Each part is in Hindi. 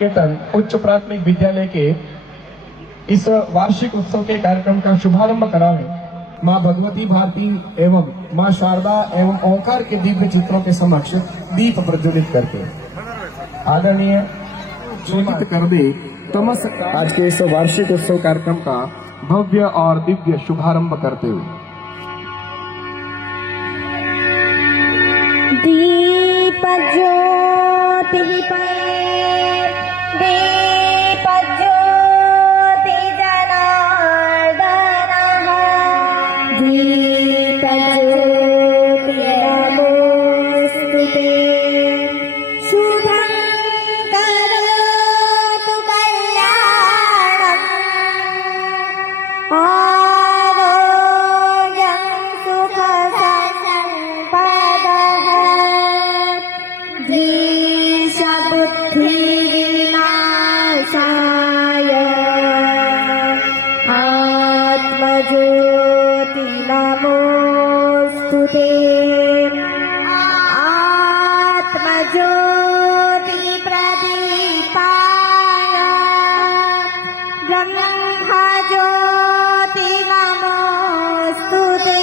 केतन उच्च प्राथमिक विद्यालय के इस वार्षिक उत्सव के कार्यक्रम का शुभारंभ करावे माँ भगवती भारती एवं माँ शारदा एवं ओंकार के दिव्य चित्रों के समक्ष दीप प्रज्वलित करके आदरणीय सूचित कर दे तमस आज के इस वार्षिक उत्सव कार्यक्रम का भव्य और दिव्य शुभारंभ करते हुए दीप ज्योति दीप ज्योति जनार्दनः दीप ज्योति नमोस्तुते शुभं करोतु कल्याणम् आरोग्यं सुखसम्पदः द्वेषबुद्धिविनाशाय आत्मज्योति नमोस्तुते आत्मज्योति प्रदीपाय ब्रह्मज्योति नमोस्तुते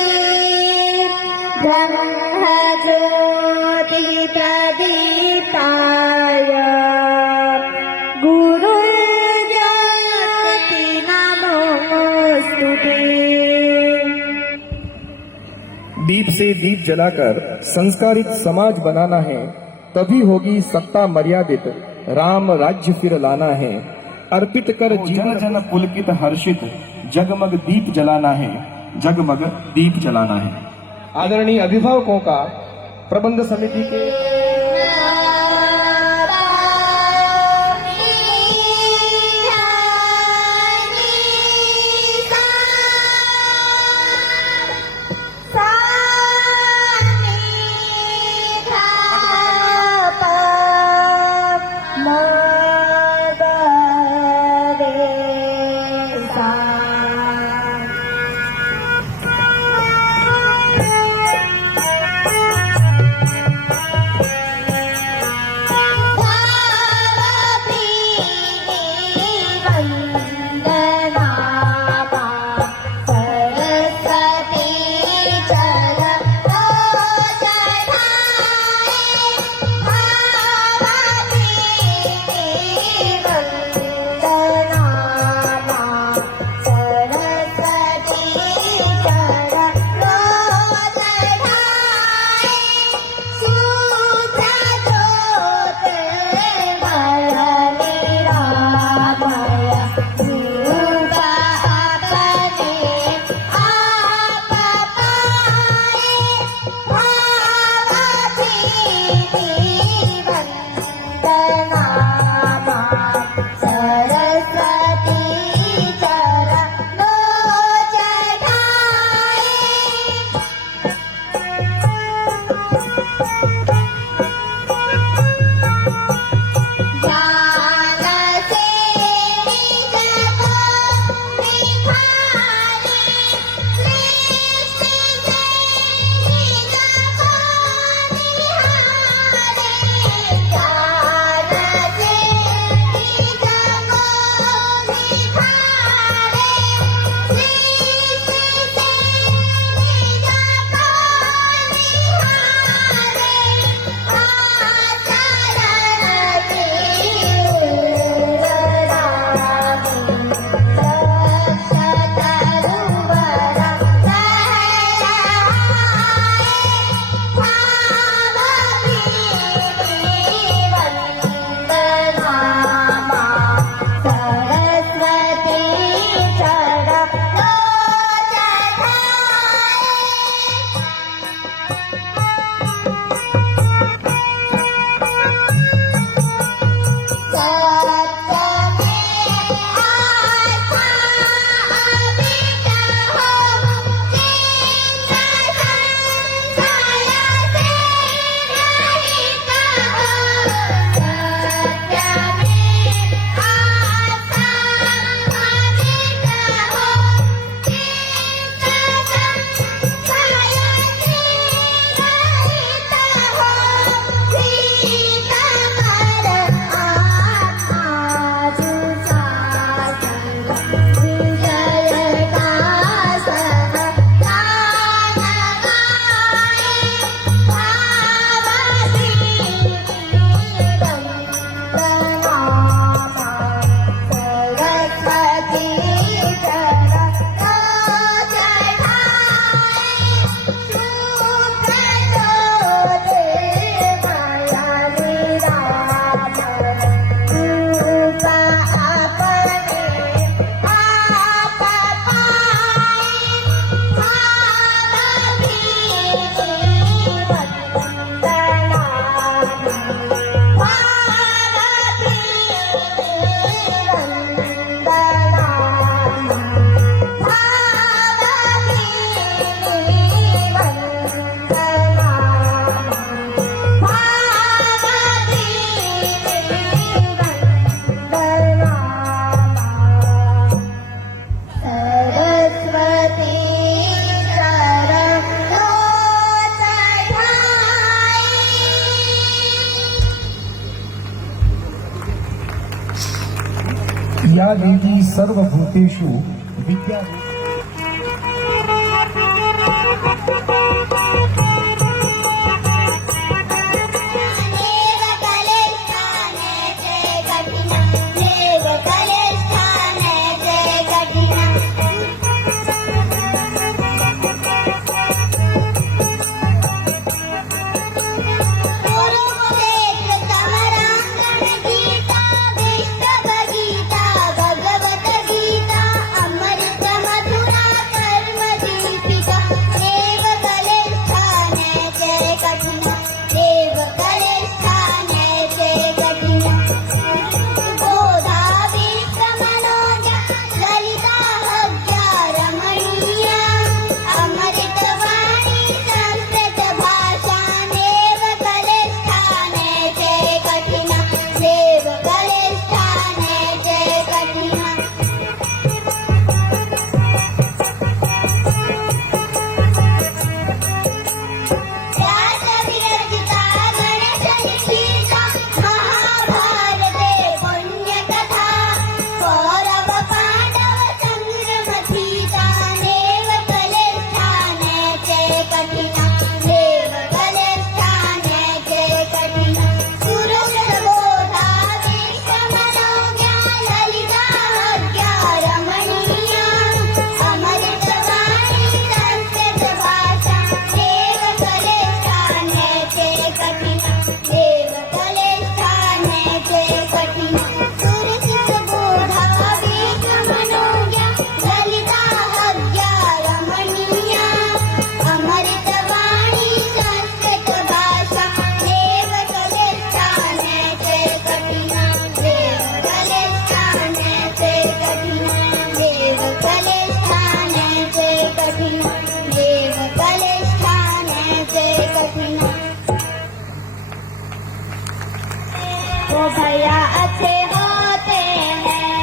ब्रह्मज्योति प्रदीपाय गुरुज्योति नमोस्तुते। दीप से दीप जलाकर संस्कारित समाज बनाना है, तभी होगी सत्ता मर्यादित राम राज्य फिर लाना है। अर्पित कर जीवन जन पुलकित हर्षित जगमग दीप जलाना है, जगमग दीप जलाना है। आदरणीय अभिभावकों का प्रबंध समिति के या देवी सर्वभूतेषु विद्या वो भैया अच्छे होते हैं,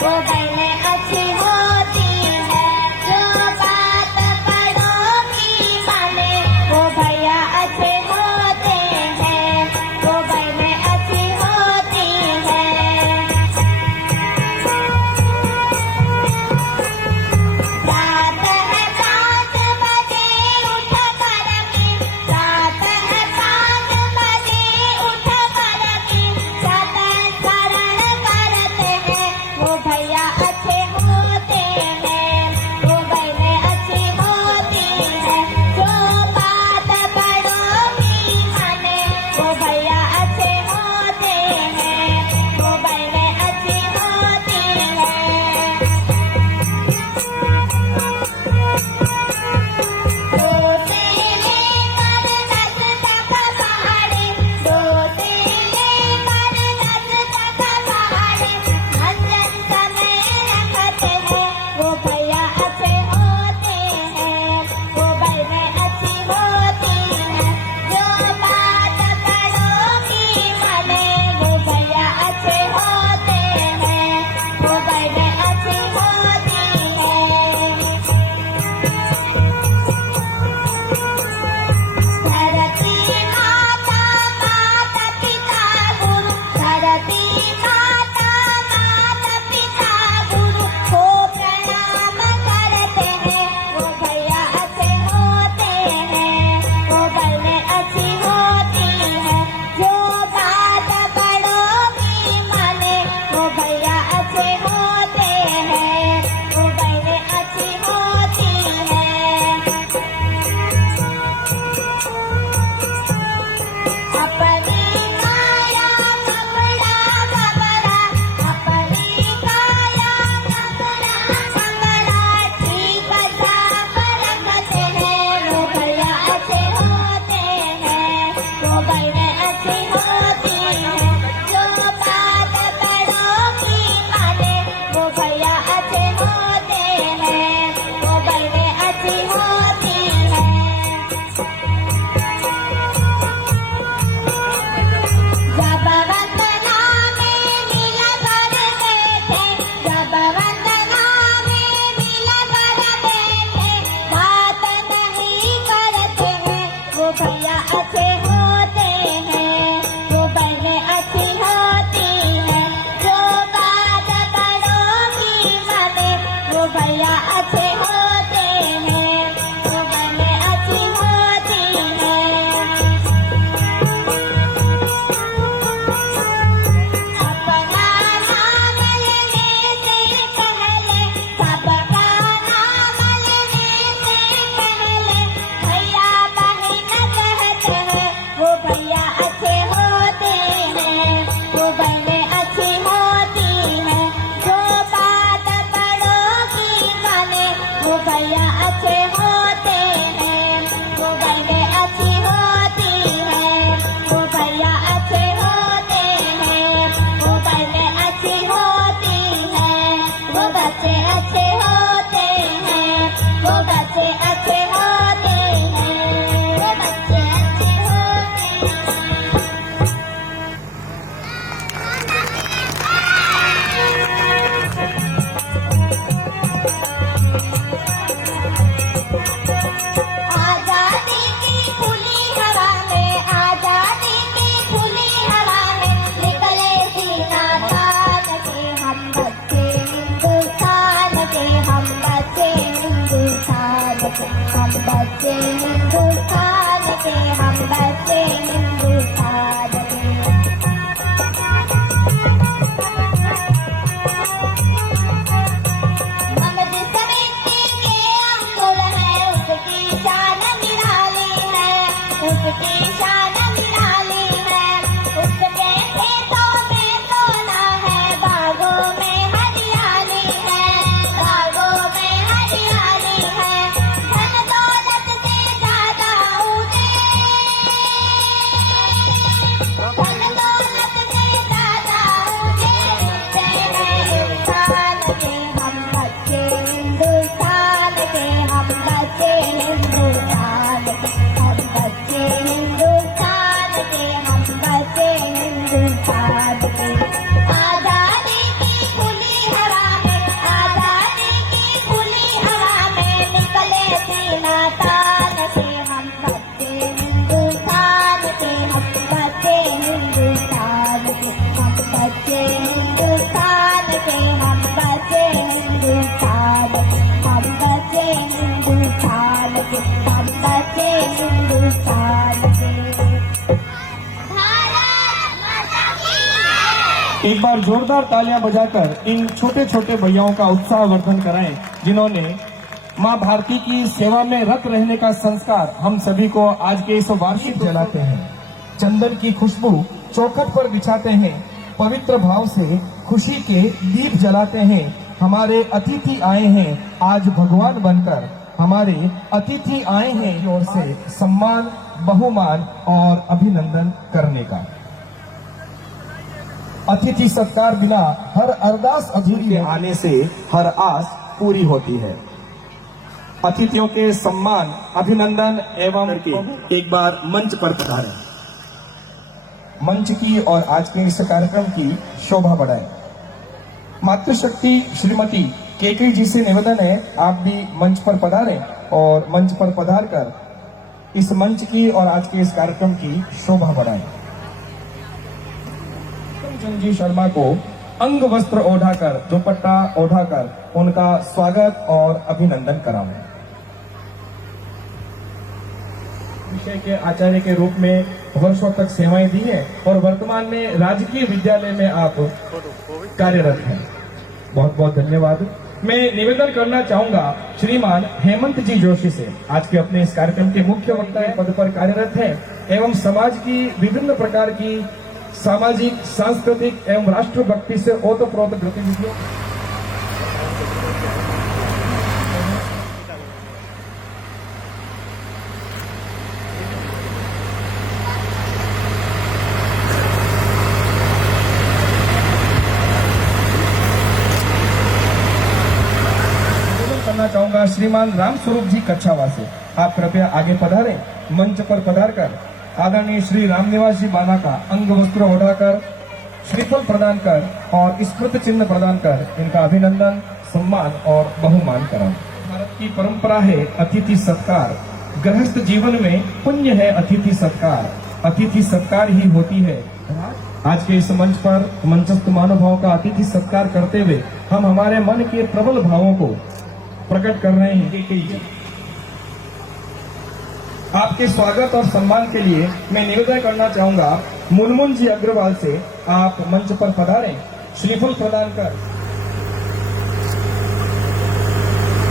वो बहनें अच्छी होती हैं, जो बात बड़ों की माने। वो भैया अच्छे होते हैं, वो बहनें अच्छी होती हैं। रात है 5 बजे उठ कर की, रात है 5 बजे उठ कर की, शरण करते हैं। वो भैया अच्छे होते हैं, वो बहनें अच्छी होती हैं, जो बात बड़ों की माने। वो भैया अच्छे होते हैं, वो बहनें अच्छी होती हैं। दोते लेकर नस तक पहाड़े, दोते लेकर नस तक पहाड़े, भजन समय रखते हैं। वो भैया अच्छे होते हैं, वो बहनें अच्छी होती हैं, जो बात बड़ों की माने। वो भैया अच्छे होते हैं, वो बहनें अच्छी होती हैं। धरती माता माता पिता गुरु, धरती माता माता पिता गुरु को प्रणाम करते हैं। वो भैया अच्छे होते हैं, वो बहनें अच्छी होती हैं, जो बात बड़ों की माने। वो भैया अच्छे होते हैं, वो बहनें अच्छी होती हैं। अपनी काया कपड़ा कपड़ा, अपनी काया कपड़ा कपड़ा, ठीक साफ रखते हैं। वो भैया अच्छे होते हैं, वो बहनें अच्छी होती हैं, जो बात बड़ों की माने। वो भैया अच्छे होते हैं, वो बहनें अच्छी होती हैं। जब वंदना में मिल कर बैठे, जब वंदना में मिल कर बैठे, बात नहीं करते हैं। वो भैया अच्छे होते हैं, वो बहनें अच्छी होती हैं, जो बात बड़ों बच्चे हिंदुस्तान के, हम बच्चे हिंदुस्तान के। हम जिस मिट्टी के अंकुर हैं, उसकी शान निराली है, उसकी शान निराली है। उसके खेतों में सोना है, बागों में हरियाली है, बागों में हरियाली है। धन दौलत से ज्यादा ऊंचे, धन दौलत से ज्यादा ऊंचे उठते हैं इंसान के। हम बच्चे हिंदुस्तान के, हम बच्चे हिंदुस्तान के, हम बच्चे हिंदुस्तान के, हम बच्चे हिंदुस्तान के। आजादी की खुली हवा में, आजादी की खुली हवा में निकले सीना तान के। हम बच्चे हिंदुस्तान के, हम बच्चे हिंदुस्तान के, हम बच्चे हिंदुस्तान के, हम बच्चे हिंदुस्तान के, हम बच्चे हिंदुस्तान के, हम बच्चे हिंदुस्तान के। भारत माता की जय। एक बार जोरदार तालियां बजाकर इन छोटे छोटे भैयाओं का उत्साहवर्धन कराएं, जिन्होंने मां भारती की सेवा में रत रहने का संस्कार हम सभी को आज के इस वार्षिक जलाते हैं। चंदन की खुशबू चौखट पर बिछाते हैं, पवित्र भाव से खुशी के दीप जलाते हैं। हमारे अतिथि आए हैं आज भगवान बनकर, हमारे अतिथि आए हैं की ओर से सम्मान, बहुमान और अभिनंदन करने का। अतिथि सत्कार बिना हर अरदास अधूरी के आने से हर आस पूरी होती है। अतिथियों के सम्मान, अभिनंदन एवं एक बार मंच पर पधारें। मंच की और आज के इस कार्यक्रम की शोभा बढ़ाएं। मातृशक्ति श्रीमती केके जी से निवेदन है, आप भी मंच पर पधारें और मंच पर पधार कर इस मंच की और आज के इस कार्यक्रम की शोभा बढ़ाएं। चंद जी शर्मा को अंग वस्त्र ओढ़ाकर, दुपट्टा ओढ़ाकर उनका स्वागत और अभिनंदन कराएं। विषय के आचार्य के रूप में वर्षों तक सेवाएं दी हैं और वर्तमान में राजकीय विद्यालय में आप कार्यरत हैं। बहुत बहुत धन्यवाद। मैं निवेदन करना चाहूंगा श्रीमान हेमंत जी जोशी से, आज के अपने इस कार्यक्रम के मुख्य वक्ता के पद पर कार्यरत हैं एवं समाज की विभिन्न प्रकार की सामाजिक, सांस्कृतिक एवं राष्ट्रभक्ति से ओतप्रोत गतिविधियों करना चाहूंगा श्रीमान राम स्वरूप जी कच्छावा से, आप कृपया आगे पधारें। मंच पर पधार कर आदरणीय श्री रामनिवास जी बाला का अंग वस्त्र ओढ़ाकर, श्रीफल प्रदान कर और स्मृति चिन्ह प्रदान कर इनका अभिनंदन, सम्मान और बहुमान कराएं। भारत की परंपरा है अतिथि सत्कार। गृहस्थ जीवन में पुण्य है अतिथि सत्कार, अतिथि सत्कार ही होती है। आज के इस मंच पर मंचस्थ महानुभावों का अतिथि सत्कार करते हुए हम हमारे मन के प्रबल भावों को प्रकट कर रहे हैं। आपके स्वागत और सम्मान के लिए मैं निवेदन करना चाहूंगा मुनमुन जी अग्रवाल से, आप मंच पर पधारें, श्रीफल प्रदान कर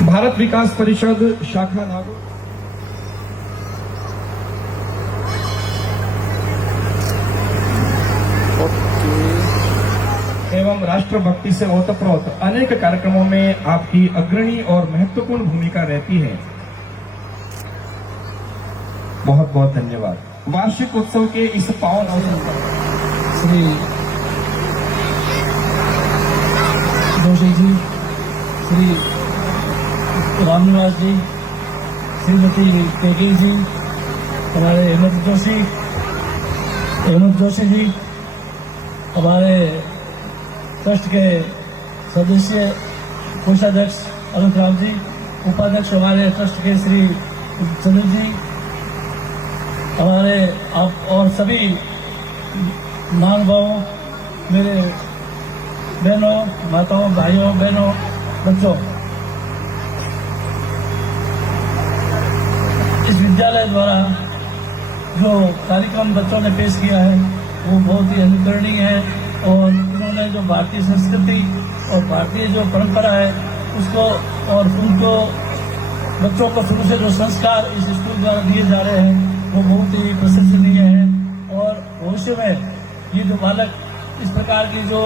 भारत विकास परिषद शाखा नागौर एवं राष्ट्रभक्ति से ओतप्रोत अनेक कार्यक्रमों में आपकी अग्रणी और महत्वपूर्ण भूमिका रहती है। बहुत बहुत धन्यवाद। वार्षिक उत्सव के इस पावन अवसर पर श्री जोशी जी, श्री रामनिवास जी, श्रीमती केके जी, हमारे हेमंत जोशी जी, हमारे ट्रस्ट के सदस्य कोषाध्यक्ष अनंत राम जी, उपाध्यक्ष हमारे ट्रस्ट के श्री चंद्र जी, हमारे आप और सभी महानुभावों, मेरे बहनों, माताओं, भाइयों, बहनों, बच्चों, इस विद्यालय द्वारा जो कार्यक्रम बच्चों ने पेश किया है वो बहुत ही अनुकरणीय है और उन्होंने जो भारतीय संस्कृति और भारतीय जो परंपरा है उसको और उनको बच्चों को शुरू से जो संस्कार इस स्कूल द्वारा दिए जा रहे हैं वो बहुत ही प्रशंसनीय है। और भविष्य में ये जो बालक इस प्रकार की जो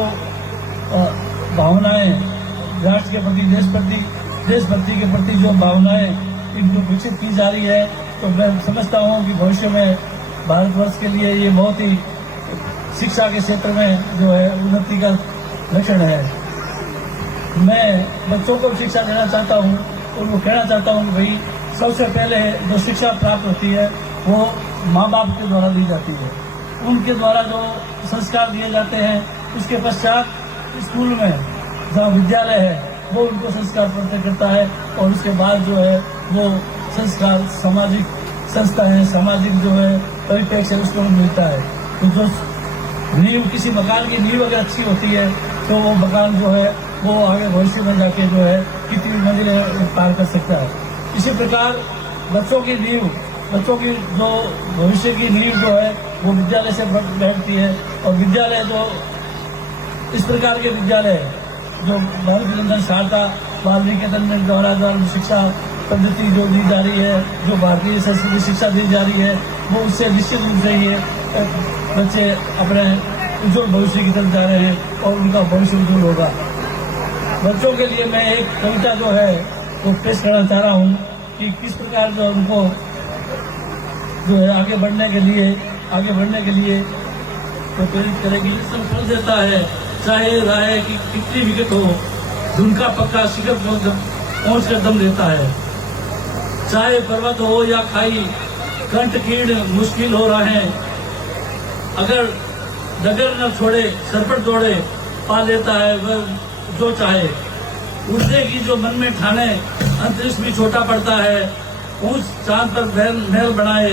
भावनाएं राष्ट्र के प्रति देशभक्ति के प्रति जो भावनाएं इनको विकसित की जा रही है तो मैं समझता हूँ कि भविष्य में भारतवर्ष के लिए ये बहुत ही शिक्षा के क्षेत्र में जो है उन्नति का लक्षण है। मैं बच्चों को शिक्षा देना चाहता हूँ और वो कहना चाहता हूँ कि भाई सबसे पहले जो शिक्षा प्राप्त होती है वो माँ बाप के द्वारा दी जाती है, उनके द्वारा जो संस्कार दिए जाते हैं उसके पश्चात स्कूल में जहाँ विद्यालय है वो उनको संस्कार प्रदान करता है और उसके बाद जो है वो संस्कार सामाजिक संस्था है, सामाजिक जो है परिप्रेक्ष्य है उसको मिलता है। तो जो नींव किसी मकान की नींव अगर अच्छी होती है तो वो मकान जो है वो आगे भविष्य में जाके जो है कितनी मंजिलें पार कर सकता है। इसी प्रकार बच्चों की जो भविष्य की नींव जो है वो विद्यालय से बैठती है और विद्यालय जो इस प्रकार के विद्यालय जो बाल विनंदन शारदा बाल निकेतन द्वारा शिक्षा पद्धति जो दी जा रही है, जो भारतीय संस्कृति शिक्षा दी जा रही है वो उससे निश्चित रूप से ये बच्चे अपने उज्जवल भविष्य की तरफ जा रहे हैं और उनका भविष्य उज्जवल होगा। बच्चों के लिए मैं एक कविता जो है वो पेश करना चाह रहा हूँ कि किस प्रकार जो उनको जो है आगे बढ़ने के लिए तो प्रेरित करेगी। संफल देता है चाहे राह की कितनी विकट हो, धुन का पक्का शिखर पहुंच कर दम देता है। चाहे पर्वत हो या खाई, कंठ कीर्ण मुश्किल हो रहा है, अगर डगर न छोड़े सरपट दौड़े पा लेता है वह जो चाहे। उड़ने की जो मन में ठाने अंतरिक्ष भी छोटा पड़ता है, ऊंच चांद पर महल बनाए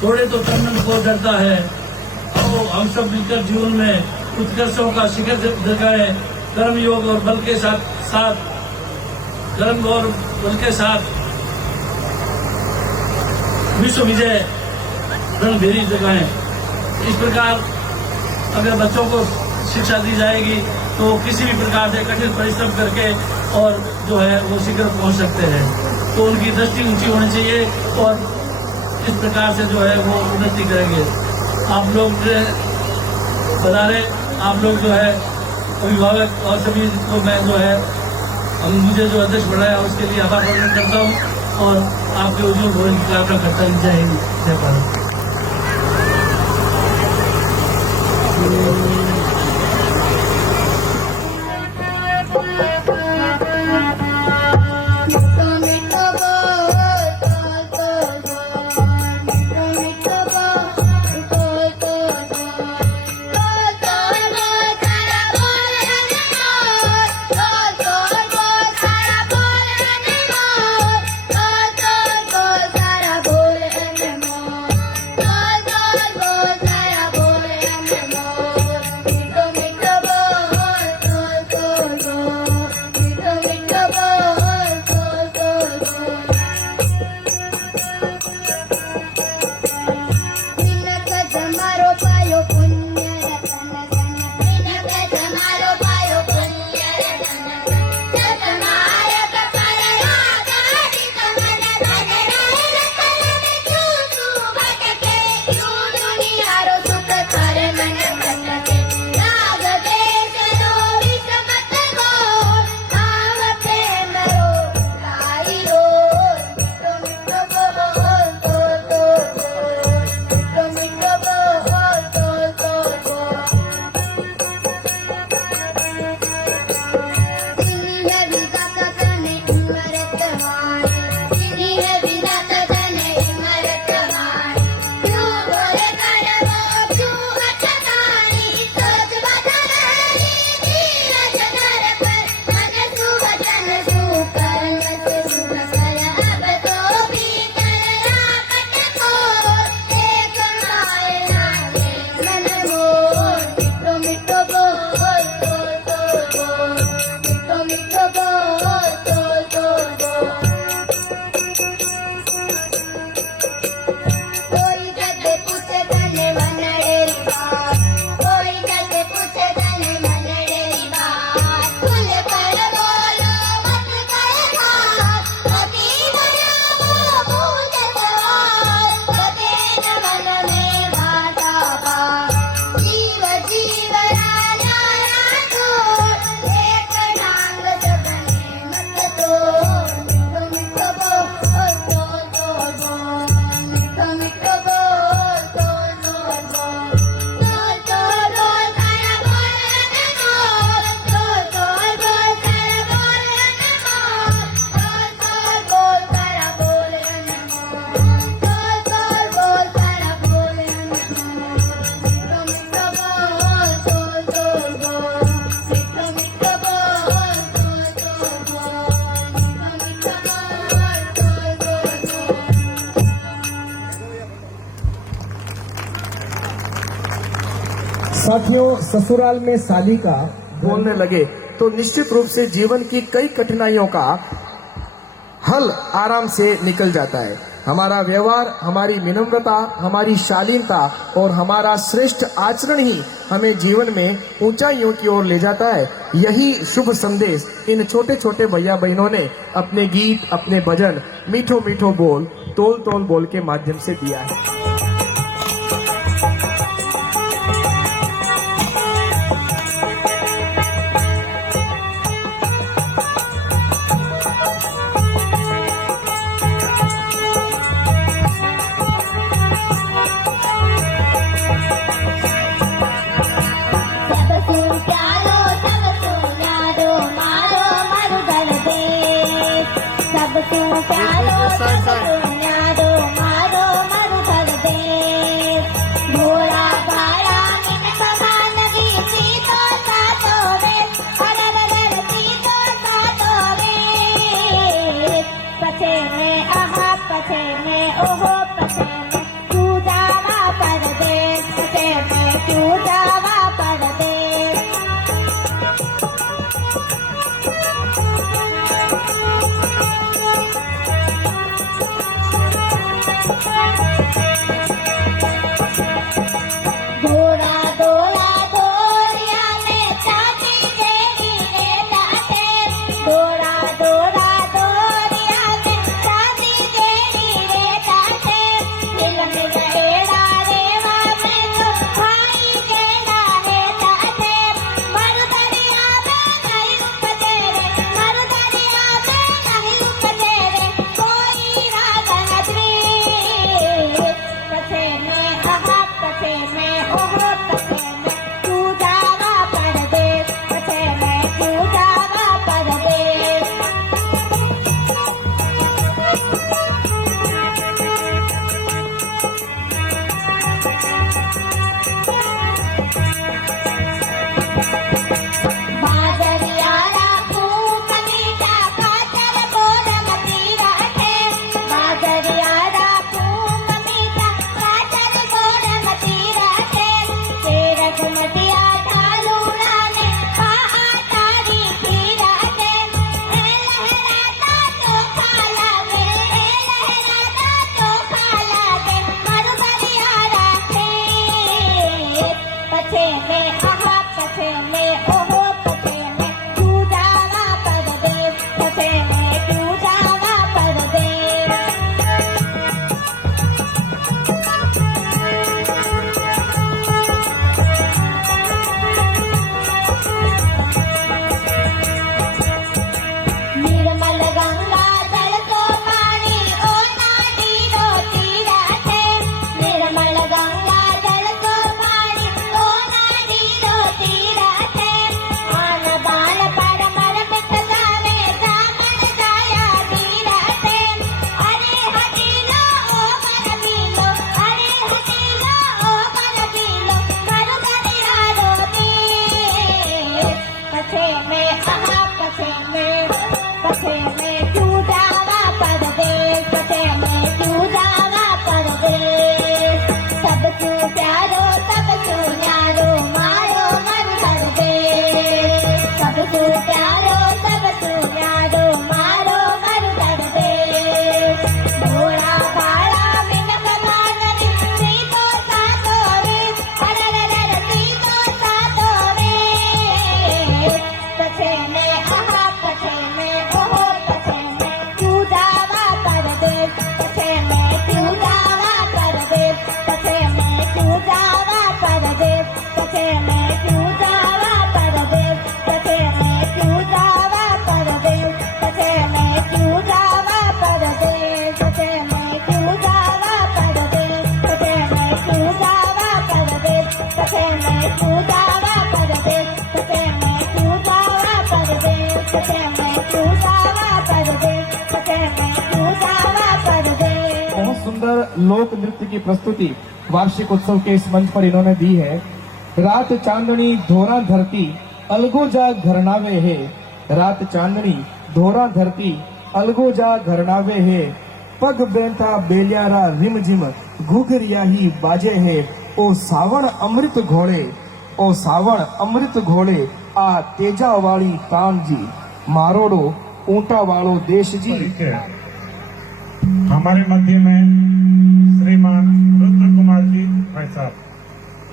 तोड़े तो चंदन को डरता है। अब हम सब मिलकर जीवन में उत्कर्षों का शिखर जगाए, कर्म योग और बल के साथ विश्व विजय रणभेरी जगाएं। इस प्रकार अगर बच्चों को शिक्षा दी जाएगी तो किसी भी प्रकार से कठिन परिश्रम करके और जो है वो शिखर पहुंच सकते हैं। तो उनकी दृष्टि ऊंची होनी चाहिए और इस प्रकार से जो है वो उन्नति करेंगे। आप लोग बता रहे, आप लोग जो है अभिभावक और सभी को मैं जो है मुझे जो अध्यक्ष बनाया उसके लिए आभार प्रकट करता हूँ और आपके उज्जवल भविष्य की कामना करता हूँ। जय हिंद, जय भारत। साथियों, ससुराल में साली का बोलने लगे तो निश्चित रूप से जीवन की कई कठिनाइयों का हल आराम से निकल जाता है। हमारा व्यवहार, हमारी विनम्रता, हमारी शालीनता और हमारा श्रेष्ठ आचरण ही हमें जीवन में ऊंचाइयों की ओर ले जाता है। यही शुभ संदेश इन छोटे छोटे भैया बहनों ने अपने गीत, अपने भजन, मीठो मीठो बोल, तोल तोल बोल के माध्यम से दिया है। बहुत सुंदर लोक नृत्य की प्रस्तुति वार्षिक उत्सव के इस मंच पर इन्होंने दी है। रात चांदनी धोरा धरती अलगो जा घरनावे है, रात चांदनी धोरा धरती अलगो जा घरनावे है, पग बेंथा बेलियारा रिम झिम घुघरिया ही बाजे है, ओ सावण अमृत घोड़े ओ सावण अमृत घोड़े आ तेजा वाली तान जी मारोड़ो ऊंटा वालो देश जी। परिचय। हमारे मध्य में श्रीमान रुद्र कुमार जी भाई साहब,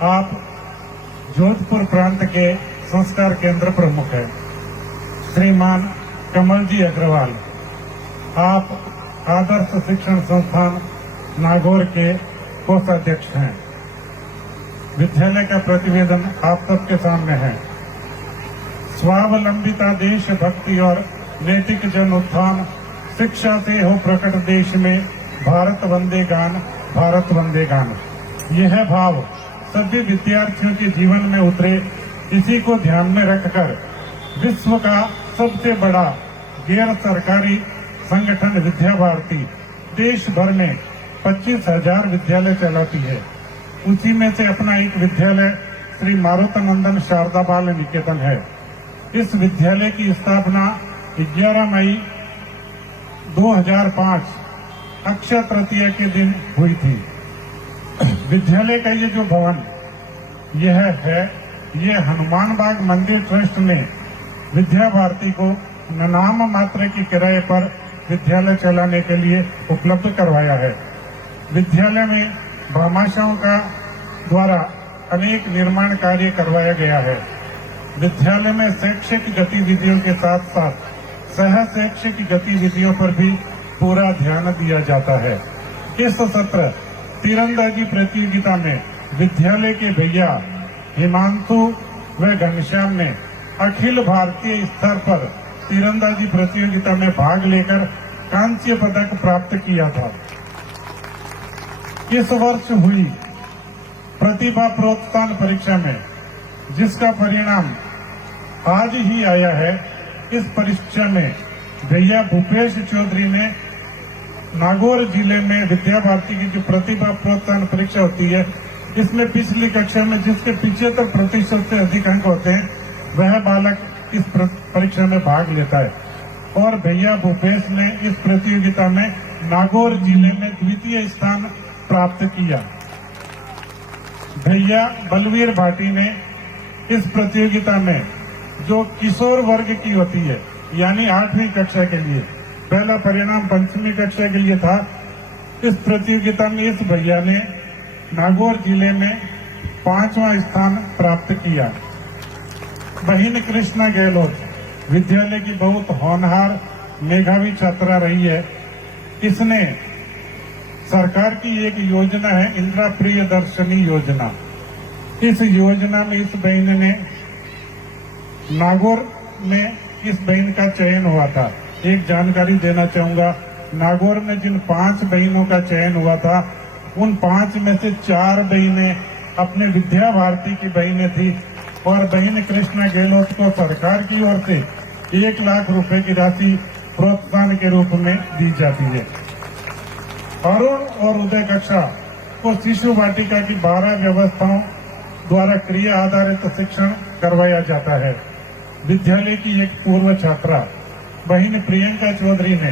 आप जोधपुर प्रांत के संस्कार केंद्र प्रमुख हैं। श्रीमान कमल जी अग्रवाल, आप आदर्श शिक्षण संस्थान नागौर के कोषाध्यक्ष हैं। विद्यालय का प्रतिवेदन आप सबके सामने है। स्वावलंबिता देश भक्ति और नैतिक जन उत्थान, शिक्षा से हो प्रकट देश में भारत वंदे गान, भारत वंदे गान। यह भाव सभी विद्यार्थियों के जीवन में उतरे। इसी को ध्यान में रखकर विश्व का सबसे बड़ा गैर सरकारी संगठन विद्या भारती देश भर में 25,000 विद्यालय चलाती है। उसी में से अपना एक विद्यालय श्री मारुतानंदन शारदा बाल निकेतन है। इस विद्यालय की स्थापना 11 मई 2005 अक्षय तृतीया के दिन हुई थी। विद्यालय का ये जो भवन यह हनुमान बाग मंदिर ट्रस्ट ने विद्या भारती को नाम मात्र की किराए पर विद्यालय चलाने के लिए उपलब्ध करवाया है। विद्यालय में भामाशाहों का द्वारा अनेक निर्माण कार्य करवाया गया है। विद्यालय में शैक्षिक गतिविधियों के साथ साथ सह शैक्षिक गतिविधियों पर भी पूरा ध्यान दिया जाता है। इस सत्र तीरंदाजी प्रतियोगिता में विद्यालय के भैया हिमांशु व घनश्याम ने अखिल भारतीय स्तर पर तीरंदाजी प्रतियोगिता में भाग लेकर कांस्य पदक प्राप्त किया था। इस वर्ष हुई प्रतिभा प्रोत्साहन परीक्षा में जिसका परिणाम आज ही आया है, इस परीक्षा में भैया भूपेश चौधरी ने नागौर जिले में विद्या भारती की जो प्रतिभा प्रोत्साहन परीक्षा होती है, इसमें पिछली कक्षा में जिसके 75% से अधिक अंक होते हैं, वह बालक इस परीक्षा में भाग लेता है। और भैया भूपेश ने इस प्रतियोगिता में नागौर जिले में द्वितीय स्थान प्राप्त किया। भैया बलवीर भाटी ने इस प्रतियोगिता में जो किशोर वर्ग की होती है, यानी 8वीं कक्षा के लिए, पहला परिणाम 5वीं कक्षा के लिए था। इस प्रतियोगिता में इस भैया ने नागौर जिले में 5वां स्थान प्राप्त किया। बहिन कृष्णा गहलोत विद्यालय की बहुत होनहार मेधावी छात्रा रही है। इसने सरकार की एक योजना है इंदिरा प्रियदर्शनी योजना। इस योजना में इस बहन ने नागौर में इस बहन का चयन हुआ था। एक जानकारी देना चाहूंगा, नागौर में जिन 5 बहनों का चयन हुआ था, उन 5 में से 4 बहनें अपने विद्या भारती की बहनें थी और बहन कृष्णा गहलोत को सरकार की ओर से 1 लाख रुपए की राशि प्रोत्साहन के रूप में दी जाती है। अरुण और उदय कक्षा को शिशु वाटिका की 12 व्यवस्थाओं द्वारा क्रिया आधारित शिक्षण करवाया जाता है। विद्यालय की एक पूर्व छात्रा बहन प्रियंका चौधरी ने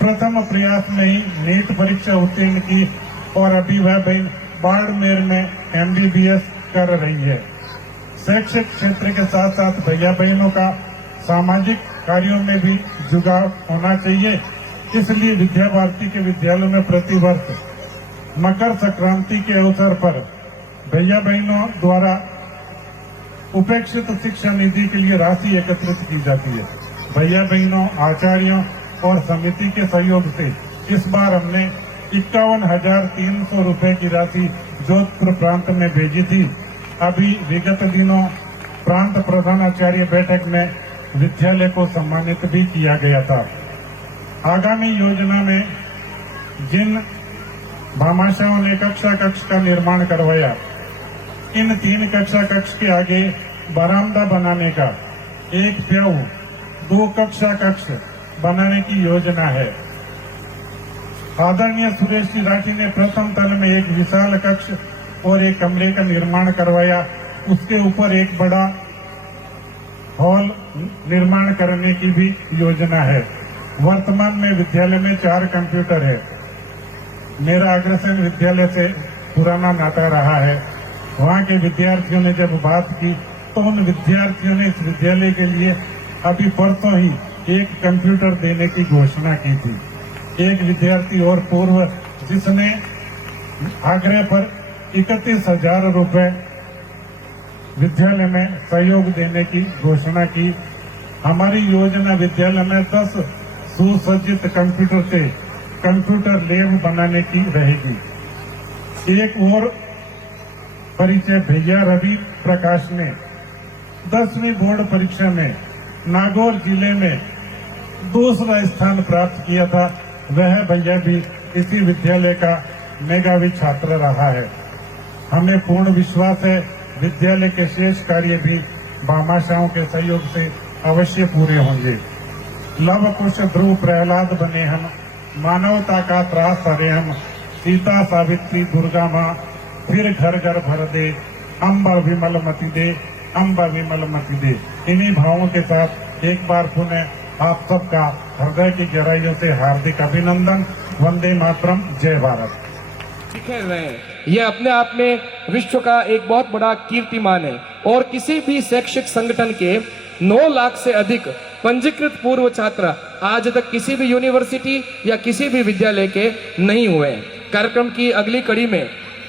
प्रथम प्रयास में ही नीट परीक्षा उत्तीर्ण की और अभी वह बहन बाड़मेर में MBBS कर रही है। शैक्षिक क्षेत्र के साथ साथ भैया बहनों का सामाजिक कार्यों में भी जुड़ाव होना चाहिए। इसलिए विद्या भारती के विद्यालयों में प्रतिवर्ष मकर संक्रांति के अवसर पर भैया बहनों द्वारा उपेक्षित शिक्षा निधि के लिए राशि एकत्रित की जाती है। भैया बहनों, आचार्यों और समिति के सहयोग से इस बार हमने 51,300 रुपए की राशि जोधपुर प्रांत में भेजी थी। अभी विगत दिनों प्रांत प्रधानाचार्य बैठक में विद्यालय को सम्मानित भी किया गया था। आगामी योजना में जिन भामाशाहों ने कक्षा कक्ष का निर्माण करवाया, इन 3 कक्षा कक्ष के आगे बरामदा बनाने का, एक प्याऊ 2 कक्षा कक्ष बनाने की योजना है। आदरणीय सुरेश जी राठी ने प्रथम तल में एक विशाल कक्ष और एक कमरे का निर्माण करवाया। उसके ऊपर एक बड़ा हॉल निर्माण करने की भी योजना है। वर्तमान में विद्यालय में 4 कंप्यूटर है। मेरा अग्रसेन विद्यालय से पुराना नाता रहा है। वहाँ के विद्यार्थियों ने जब बात की तो उन विद्यार्थियों ने इस विद्यालय के लिए अभी परसों ही एक कंप्यूटर देने की घोषणा की थी। एक विद्यार्थी और पूर्व जिसने आग्रह पर 31,000 रुपए विद्यालय में सहयोग देने की घोषणा की। हमारी योजना विद्यालय में 10 सुसज्जित कंप्यूटर से कंप्यूटर लैब बनाने की रहेगी। एक और परिचय भैया रवि प्रकाश ने 10वीं बोर्ड परीक्षा में नागौर जिले में दूसरा स्थान प्राप्त किया था। वह भैया भी इसी विद्यालय का मेधावी छात्र रहा है। हमें पूर्ण विश्वास है विद्यालय के शेष कार्य भी भामाशाहों के सहयोग से अवश्य पूरे होंगे। लव कुश ध्रुव प्रहलाद बने हम, मानवता का त्रास हरे हम, सीता सावित्री दुर्गा माँ फिर घर घर भर दे, अम्बा विमल मति दे, अम्बा विमल मति दे। इन्हीं भावों के साथ एक बार पुनः आप सबका हृदय की गहराइयों से हार्दिक अभिनंदन। वंदे मातरम, जय भारत। बिखेर रहे हैं, यह अपने आप में विश्व का एक बहुत बड़ा कीर्तिमान है और किसी भी शैक्षिक संगठन के 9 लाख से अधिक पंजीकृत पूर्व छात्र आज तक किसी भी यूनिवर्सिटी या किसी भी विद्यालय के नहीं हुए हैं। कार्यक्रम की अगली कड़ी में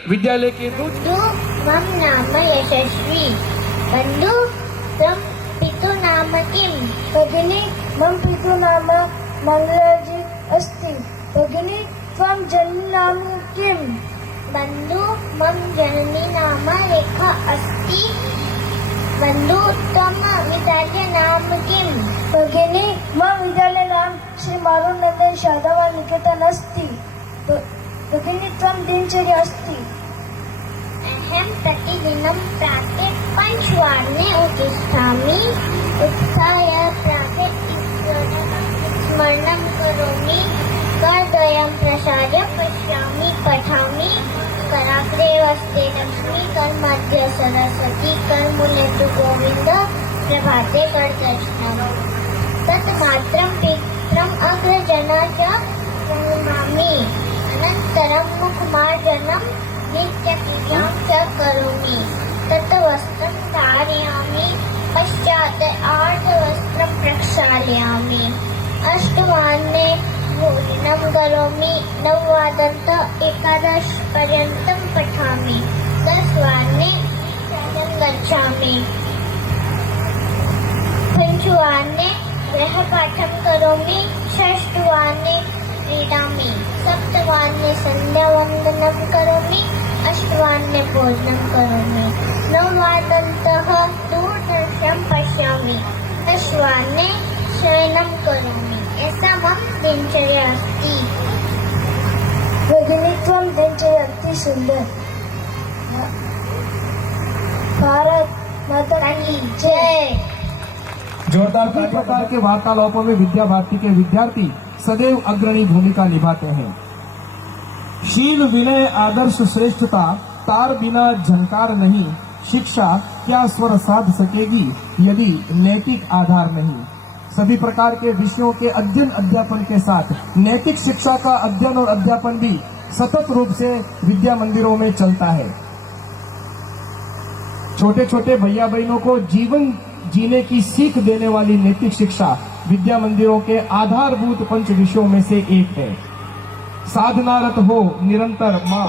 विद्यालय के बंधु मम नाम यशस्वी, बंधु त्वं पितु नाम किम, भगिनी मम पितु नाम मंगलाजी अस्ति, भगिनी त्वं जननी नाम किम, बंधु मम जननी नाम रेखा अस्ति, बंधु त्वं विद्यालय नाम किम, भगिनी मम विद्यालय नाम श्री मारुनंदन शादावा निकेतन अस्ति, भगिनी त्वं दिनचर्या अस्ति। अहं प्रतिदिनं प्रातः पञ्चवादने उत्तिष्ठामि, उत्थाय प्रातः स्मरणं करोमि, करद्वयं प्रसार्य पश्यामि पठामि, कराग्रे वस्ते लक्ष्मी, करमध्ये सरस्वती, करमूले तु गोविन्द, प्रभाते करदर्शनम्। तन्मात्रं पित्रम् अग्रजना च प्रणमामि, अनन्तरं मुखमार्जनं नित्यपूजां च करोमि, तत्वस्त्रं धारयामि, पश्चात् आर्धवस्त्रं प्रक्षालयामि, अष्टवादने भोजनं करोमि, 9वादनतः 11 पर्यन्तं पठामि, 10वादने शयनं गच्छामि, 5वादने गृहपाठं करोमि, 6वादने क्रीडामि, 7वादने सन्ध्यावन्दनं करोमि, 8वादने भोजनं करोमि, 9वादनतः दूरदर्शनं पश्यामि, 10वादने शयनं करोमि। ऐसा मम दिनचर्या अस्ति। भगिनी त्वं दिनचर्या अति सुंदर। भारत माता की जय। जोरदार किस प्रकार के वार्तालापों में विद्या भारती के विद्यार्थी सदैव अग्रणी भूमिका निभाते हैं। शील विनय आदर्श श्रेष्ठता तार बिना झंकार नहीं, शिक्षा क्या स्वर साध सकेगी यदि नैतिक आधार नहीं। सभी प्रकार के विषयों के अध्ययन अध्यापन के साथ नैतिक शिक्षा का अध्ययन और अध्यापन भी सतत रूप से विद्या मंदिरों में चलता है। छोटे छोटे भैया बहनों को जीवन जीने की सीख देने वाली नैतिक शिक्षा विद्या मंदिरों के आधारभूत पंच विषयों में से एक है। साधनारत हो निरंतर माँ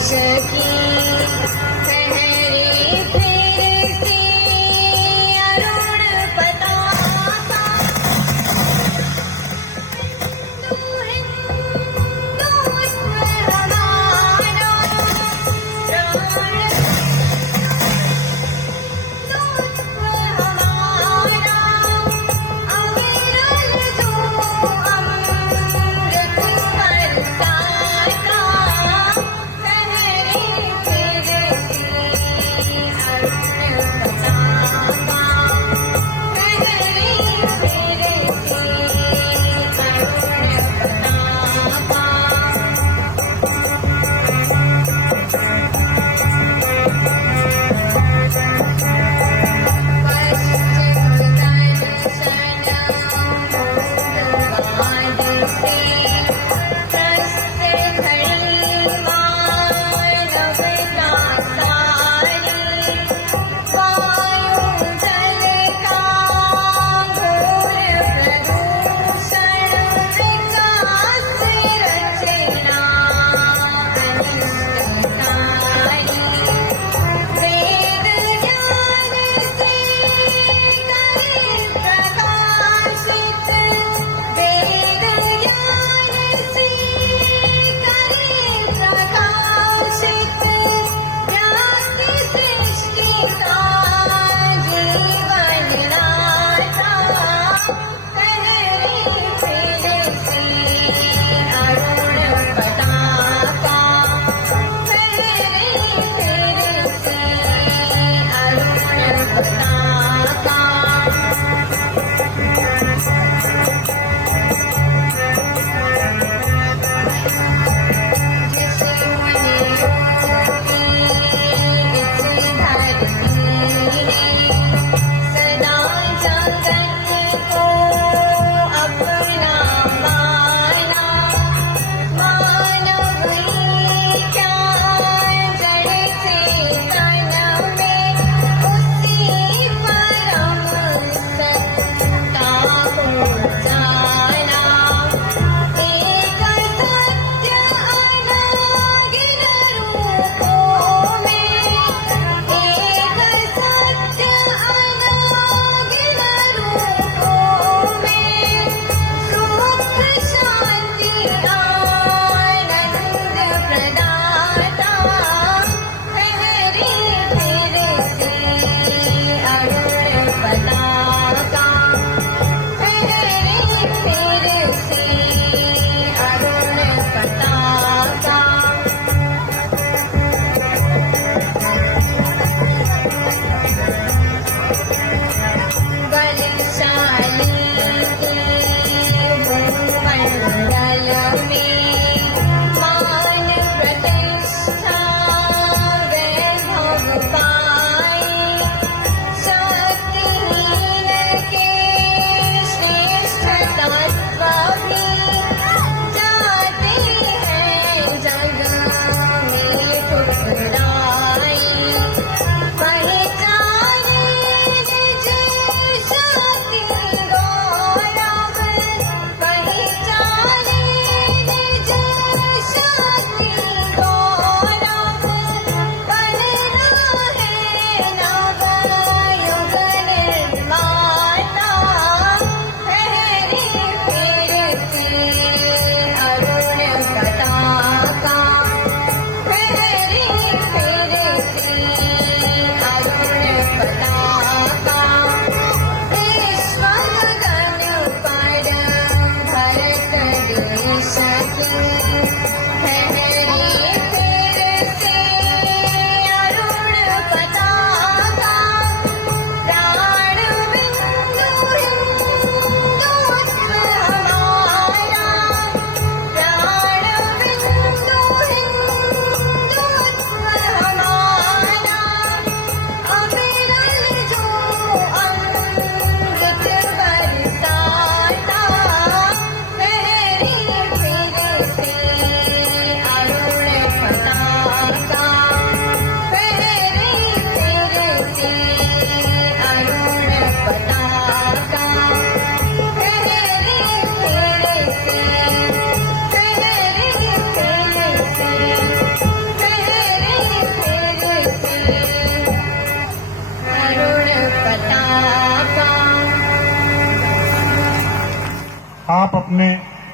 की सहरी फिरती अरुण पताका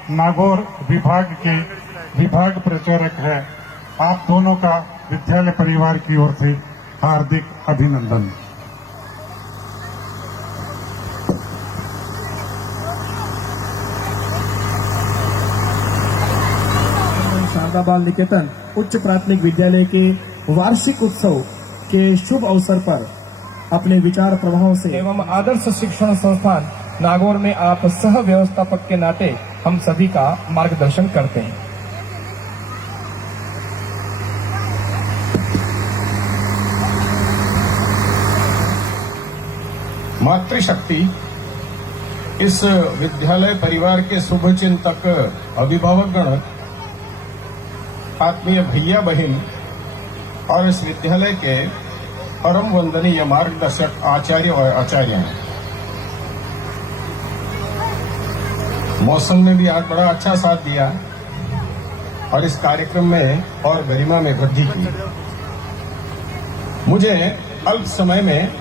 नागौर विभाग के विभाग प्रचारक है, आप दोनों का विद्यालय परिवार की ओर से हार्दिक अभिनंदन। शारदा बाल निकेतन उच्च प्राथमिक विद्यालय के वार्षिक उत्सव के शुभ अवसर पर अपने विचार प्रभाव से एवं आदर्श शिक्षण संस्थान नागौर में आप सह व्यवस्थापक के नाते हम सभी का मार्गदर्शन करते हैं। मातृशक्ति इस विद्यालय परिवार के शुभ चिंतक अभिभावक गण, आत्मीय भैया बहन और इस विद्यालय के परम वंदनीय मार्गदर्शक आचार्य और आचार्य हैं। मौसम ने भी आज बड़ा अच्छा साथ दिया और इस कार्यक्रम में और गरिमा में वृद्धि की। मुझे अल्प समय में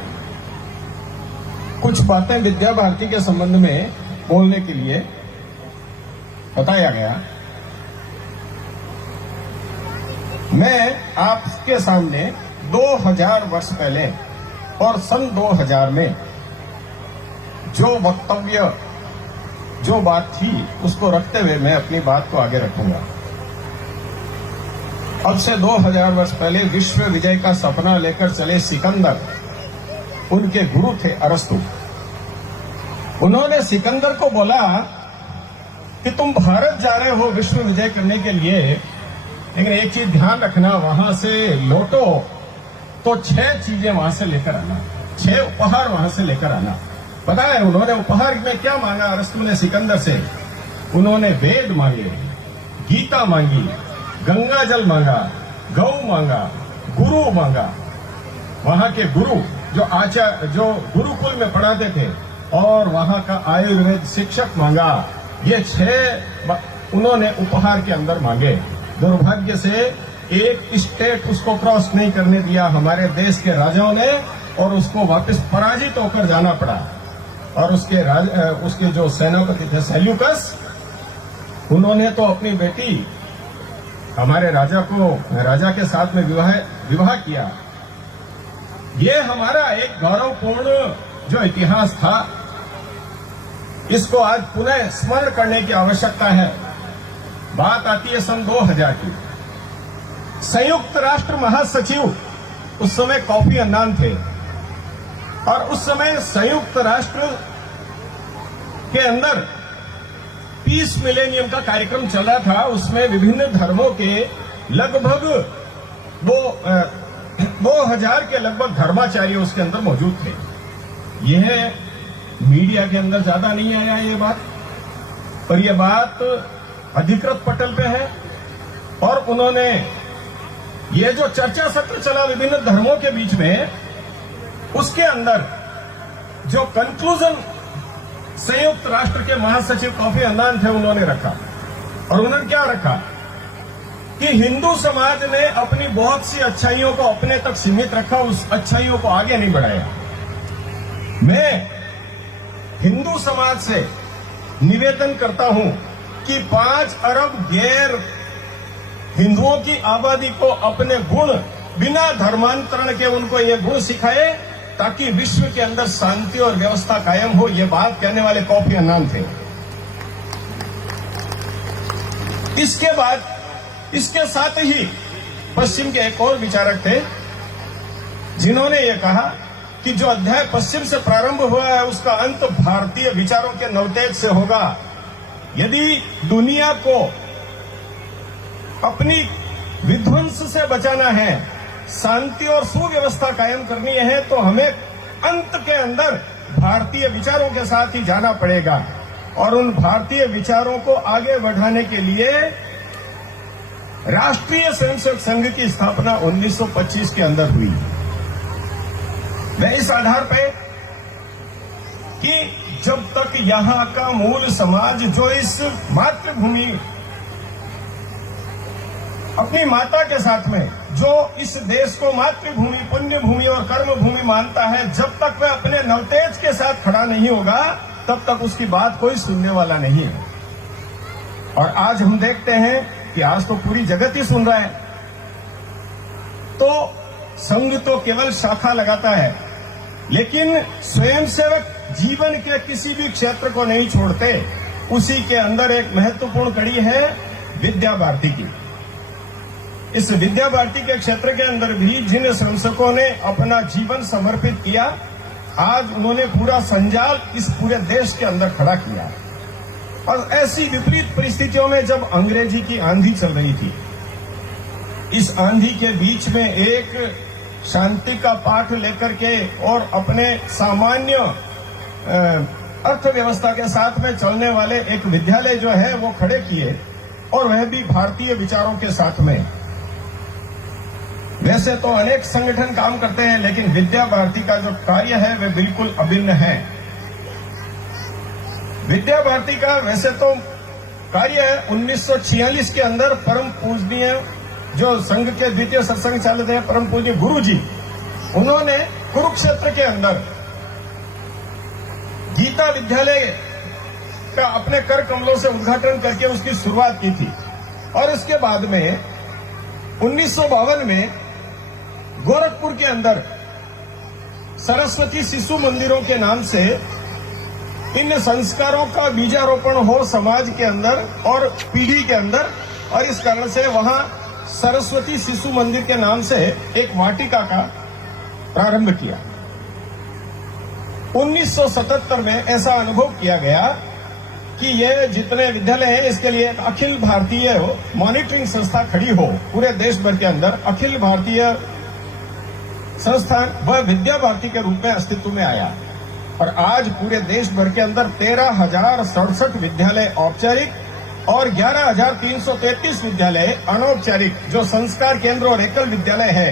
कुछ बातें विद्या भारती के संबंध में बोलने के लिए बताया गया। मैं आपके सामने 2000 वर्ष पहले और सन 2000 में जो वक्तव्य, जो बात थी, उसको रखते हुए मैं अपनी बात को आगे रखूंगा। अब से 2000 वर्ष पहले विश्व विजय का सपना लेकर चले सिकंदर, उनके गुरु थे अरस्तु। उन्होंने सिकंदर को बोला कि तुम भारत जा रहे हो विश्व विजय करने के लिए, लेकिन एक चीज ध्यान रखना, वहां से लौटो तो 6 चीजें वहां से लेकर आना, 6 उपहार वहां से लेकर आना। पता है उन्होंने उपहार में क्या मांगा अरस्तु ने सिकंदर से? उन्होंने वेद मांगे, गीता मांगी, गंगा जल मांगा, गौ मांगा, गुरु मांगा। वहां के गुरु जो गुरुकुल में पढ़ाते थे, और वहां का आयुर्वेद शिक्षक मांगा। ये 6 उन्होंने उपहार के अंदर मांगे। दुर्भाग्य से एक स्टेट उसको क्रॉस नहीं करने दिया हमारे देश के राजाओं ने, और उसको वापस पराजित होकर जाना पड़ा। और उसके जो सेनापति थे सेल्यूकस, उन्होंने तो अपनी बेटी हमारे राजा के साथ में विवाह किया। ये हमारा एक गौरवपूर्ण जो इतिहास था, इसको आज पुनः स्मरण करने की आवश्यकता है। बात आती है सन 2000 की। संयुक्त राष्ट्र महासचिव उस समय कोफी अन्नान थे, और उस समय संयुक्त राष्ट्र के अंदर पीस मिलेनियम का कार्यक्रम चल रहा था। उसमें विभिन्न धर्मों के लगभग 2000 के लगभग धर्माचार्य उसके अंदर मौजूद थे। यह मीडिया के अंदर ज्यादा नहीं आया ये बात, पर यह बात अधिकृत पटल पे है। और उन्होंने ये जो चर्चा सत्र चला विभिन्न धर्मों के बीच में, उसके अंदर जो कंक्लूजन संयुक्त राष्ट्र के महासचिव कोफी अन्नान थे उन्होंने रखा। और उन्होंने क्या रखा कि हिंदू समाज ने अपनी बहुत सी अच्छाइयों को अपने तक सीमित रखा, उस अच्छाइयों को आगे नहीं बढ़ाया। मैं हिंदू समाज से निवेदन करता हूं कि 5 अरब गैर हिंदुओं की आबादी को अपने गुण बिना धर्मांतरण के उनको ये गुण सिखाए, ताकि विश्व के अंदर शांति और व्यवस्था कायम हो। ये बात कहने वाले कोफी अन्नान थे। इसके बाद इसके साथ ही पश्चिम के एक और विचारक थे, जिन्होंने ये कहा कि जो अध्याय पश्चिम से प्रारंभ हुआ है उसका अंत भारतीय विचारों के नवतेज से होगा। यदि दुनिया को अपनी विध्वंस से बचाना है, शांति और सुव्यवस्था कायम करनी है, तो हमें अंत के अंदर भारतीय विचारों के साथ ही जाना पड़ेगा। और उन भारतीय विचारों को आगे बढ़ाने के लिए राष्ट्रीय स्वयंसेवक संघ की स्थापना 1925 के अंदर हुई। मैं इस आधार पे कि जब तक यहां का मूल समाज जो इस मातृभूमि अपनी माता के साथ में जो इस देश को मातृभूमि, पुण्य भूमि और कर्म भूमि मानता है, जब तक वह अपने नवतेज के साथ खड़ा नहीं होगा तब तक उसकी बात कोई सुनने वाला नहीं है। और आज हम देखते हैं कि आज तो पूरी जगत ही सुन रहा है। तो संघ तो केवल शाखा लगाता है, लेकिन स्वयंसेवक जीवन के किसी भी क्षेत्र को नहीं छोड़ते। उसी के अंदर एक महत्वपूर्ण कड़ी है विद्या भारती की। इस विद्या भारती के क्षेत्र के अंदर भी जिन स्वयंसेवकों ने अपना जीवन समर्पित किया, आज उन्होंने पूरा संजाल इस पूरे देश के अंदर खड़ा किया। और ऐसी विपरीत परिस्थितियों में जब अंग्रेजी की आंधी चल रही थी, इस आंधी के बीच में एक शांति का पाठ लेकर के और अपने सामान्य अर्थव्यवस्था के साथ में चलने वाले एक विद्यालय जो है वो खड़े किए, और वह भी भारतीय विचारों के साथ में। वैसे तो अनेक संगठन काम करते हैं, लेकिन विद्या भारती का जो कार्य है वह बिल्कुल अभिन्न है। विद्या भारती का वैसे तो कार्य 1946 के अंदर परम पूजनीय जो संघ के द्वितीय सत्संग चालक हैं, परम पूजनीय गुरु जी, उन्होंने कुरुक्षेत्र के अंदर गीता विद्यालय का अपने कर कमलों से उद्घाटन करके उसकी शुरुआत की थी। और इसके बाद में 1952 में गोरखपुर के अंदर सरस्वती शिशु मंदिरों के नाम से इन संस्कारों का बीजारोपण हो समाज के अंदर और पीढ़ी के अंदर, और इस कारण से वहां सरस्वती शिशु मंदिर के नाम से एक वाटिका का प्रारंभ किया। 1977 में ऐसा अनुभव किया गया कि ये जितने विद्यालय हैं इसके लिए एक अखिल भारतीय मॉनिटरिंग संस्था खड़ी हो पूरे देश भर के अंदर। अखिल भारतीय संस्थान वह विद्या भारती के रूप में अस्तित्व में आया, और आज पूरे देश भर के अंदर 13,067 विद्यालय औपचारिक और 11,333 विद्यालय अनौपचारिक जो संस्कार केंद्र और एकल विद्यालय है,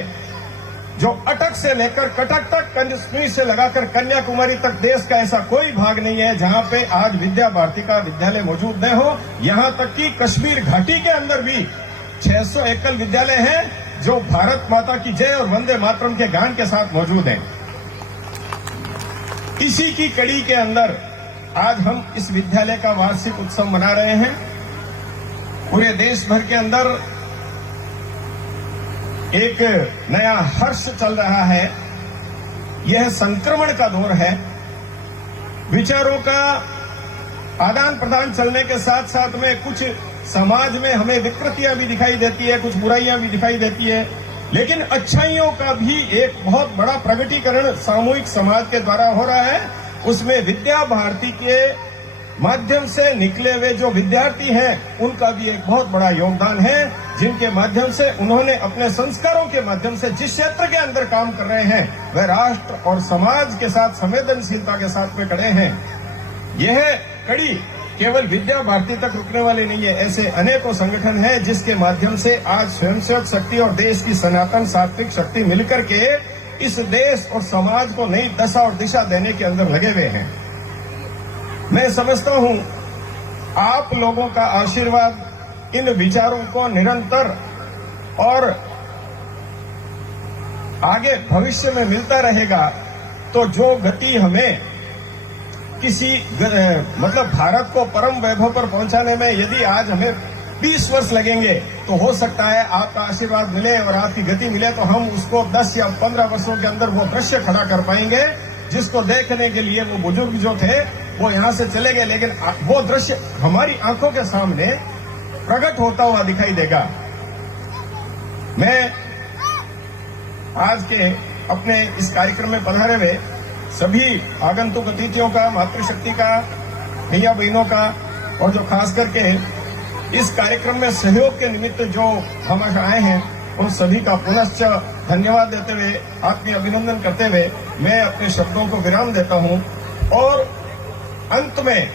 जो अटक से लेकर कटक तक, कश्मीर से लगाकर कन्याकुमारी तक देश का ऐसा कोई भाग नहीं है जहां पे आज विद्या भारती का विद्यालय मौजूद न हो। यहां तक कि कश्मीर घाटी के अंदर भी 600 एकल विद्यालय हैं जो भारत माता की जय और वंदे मातरम के गान के साथ मौजूद हैं। इसी की कड़ी के अंदर आज हम इस विद्यालय का वार्षिक उत्सव मना रहे हैं। पूरे देश भर के अंदर एक नया हर्ष चल रहा है। यह संक्रमण का दौर है। विचारों का आदान प्रदान चलने के साथ साथ में कुछ समाज में हमें विकृतियां भी दिखाई देती है, कुछ बुराइयां भी दिखाई देती है, लेकिन अच्छाइयों का भी एक बहुत बड़ा प्रगटीकरण सामूहिक समाज के द्वारा हो रहा है। उसमें विद्या भारती के माध्यम से निकले हुए जो विद्यार्थी हैं उनका भी एक बहुत बड़ा योगदान है, जिनके माध्यम से उन्होंने अपने संस्कारों के माध्यम से जिस क्षेत्र के अंदर काम कर रहे हैं वह राष्ट्र और समाज के साथ संवेदनशीलता के साथ में खड़े हैं। यह कड़ी केवल विद्या भारती तक रुकने वाली नहीं है, ऐसे अनेकों संगठन हैं जिसके माध्यम से आज स्वयंसेवक शक्ति और देश की सनातन सात्विक शक्ति मिलकर के इस देश और समाज को नई दशा और दिशा देने के अंदर लगे हुए हैं। मैं समझता हूं आप लोगों का आशीर्वाद इन विचारों को निरंतर और आगे भविष्य में मिलता रहेगा, तो जो गति हमें किसी मतलब भारत को परम वैभव पर पहुंचाने में यदि आज हमें 20 वर्ष लगेंगे, तो हो सकता है आपका आशीर्वाद मिले और आपकी गति मिले तो हम उसको 10 या 15 वर्षों के अंदर वो दृश्य खड़ा कर पाएंगे जिसको देखने के लिए वो बुजुर्ग जो थे वो यहां से चले गए, लेकिन वो दृश्य हमारी आंखों के सामने प्रकट होता हुआ दिखाई देगा। मैं आज के अपने इस कार्यक्रम में पधारे हुए सभी आगंतुक अतिथियों का, मातृशक्ति का, भैया बहनों का, और जो खास करके इस कार्यक्रम में सहयोग के निमित्त जो हम आए हैं उन सभी का पुनश्च धन्यवाद देते हुए, आत्मीय अभिनंदन करते हुए मैं अपने शब्दों को विराम देता हूं। और अंत में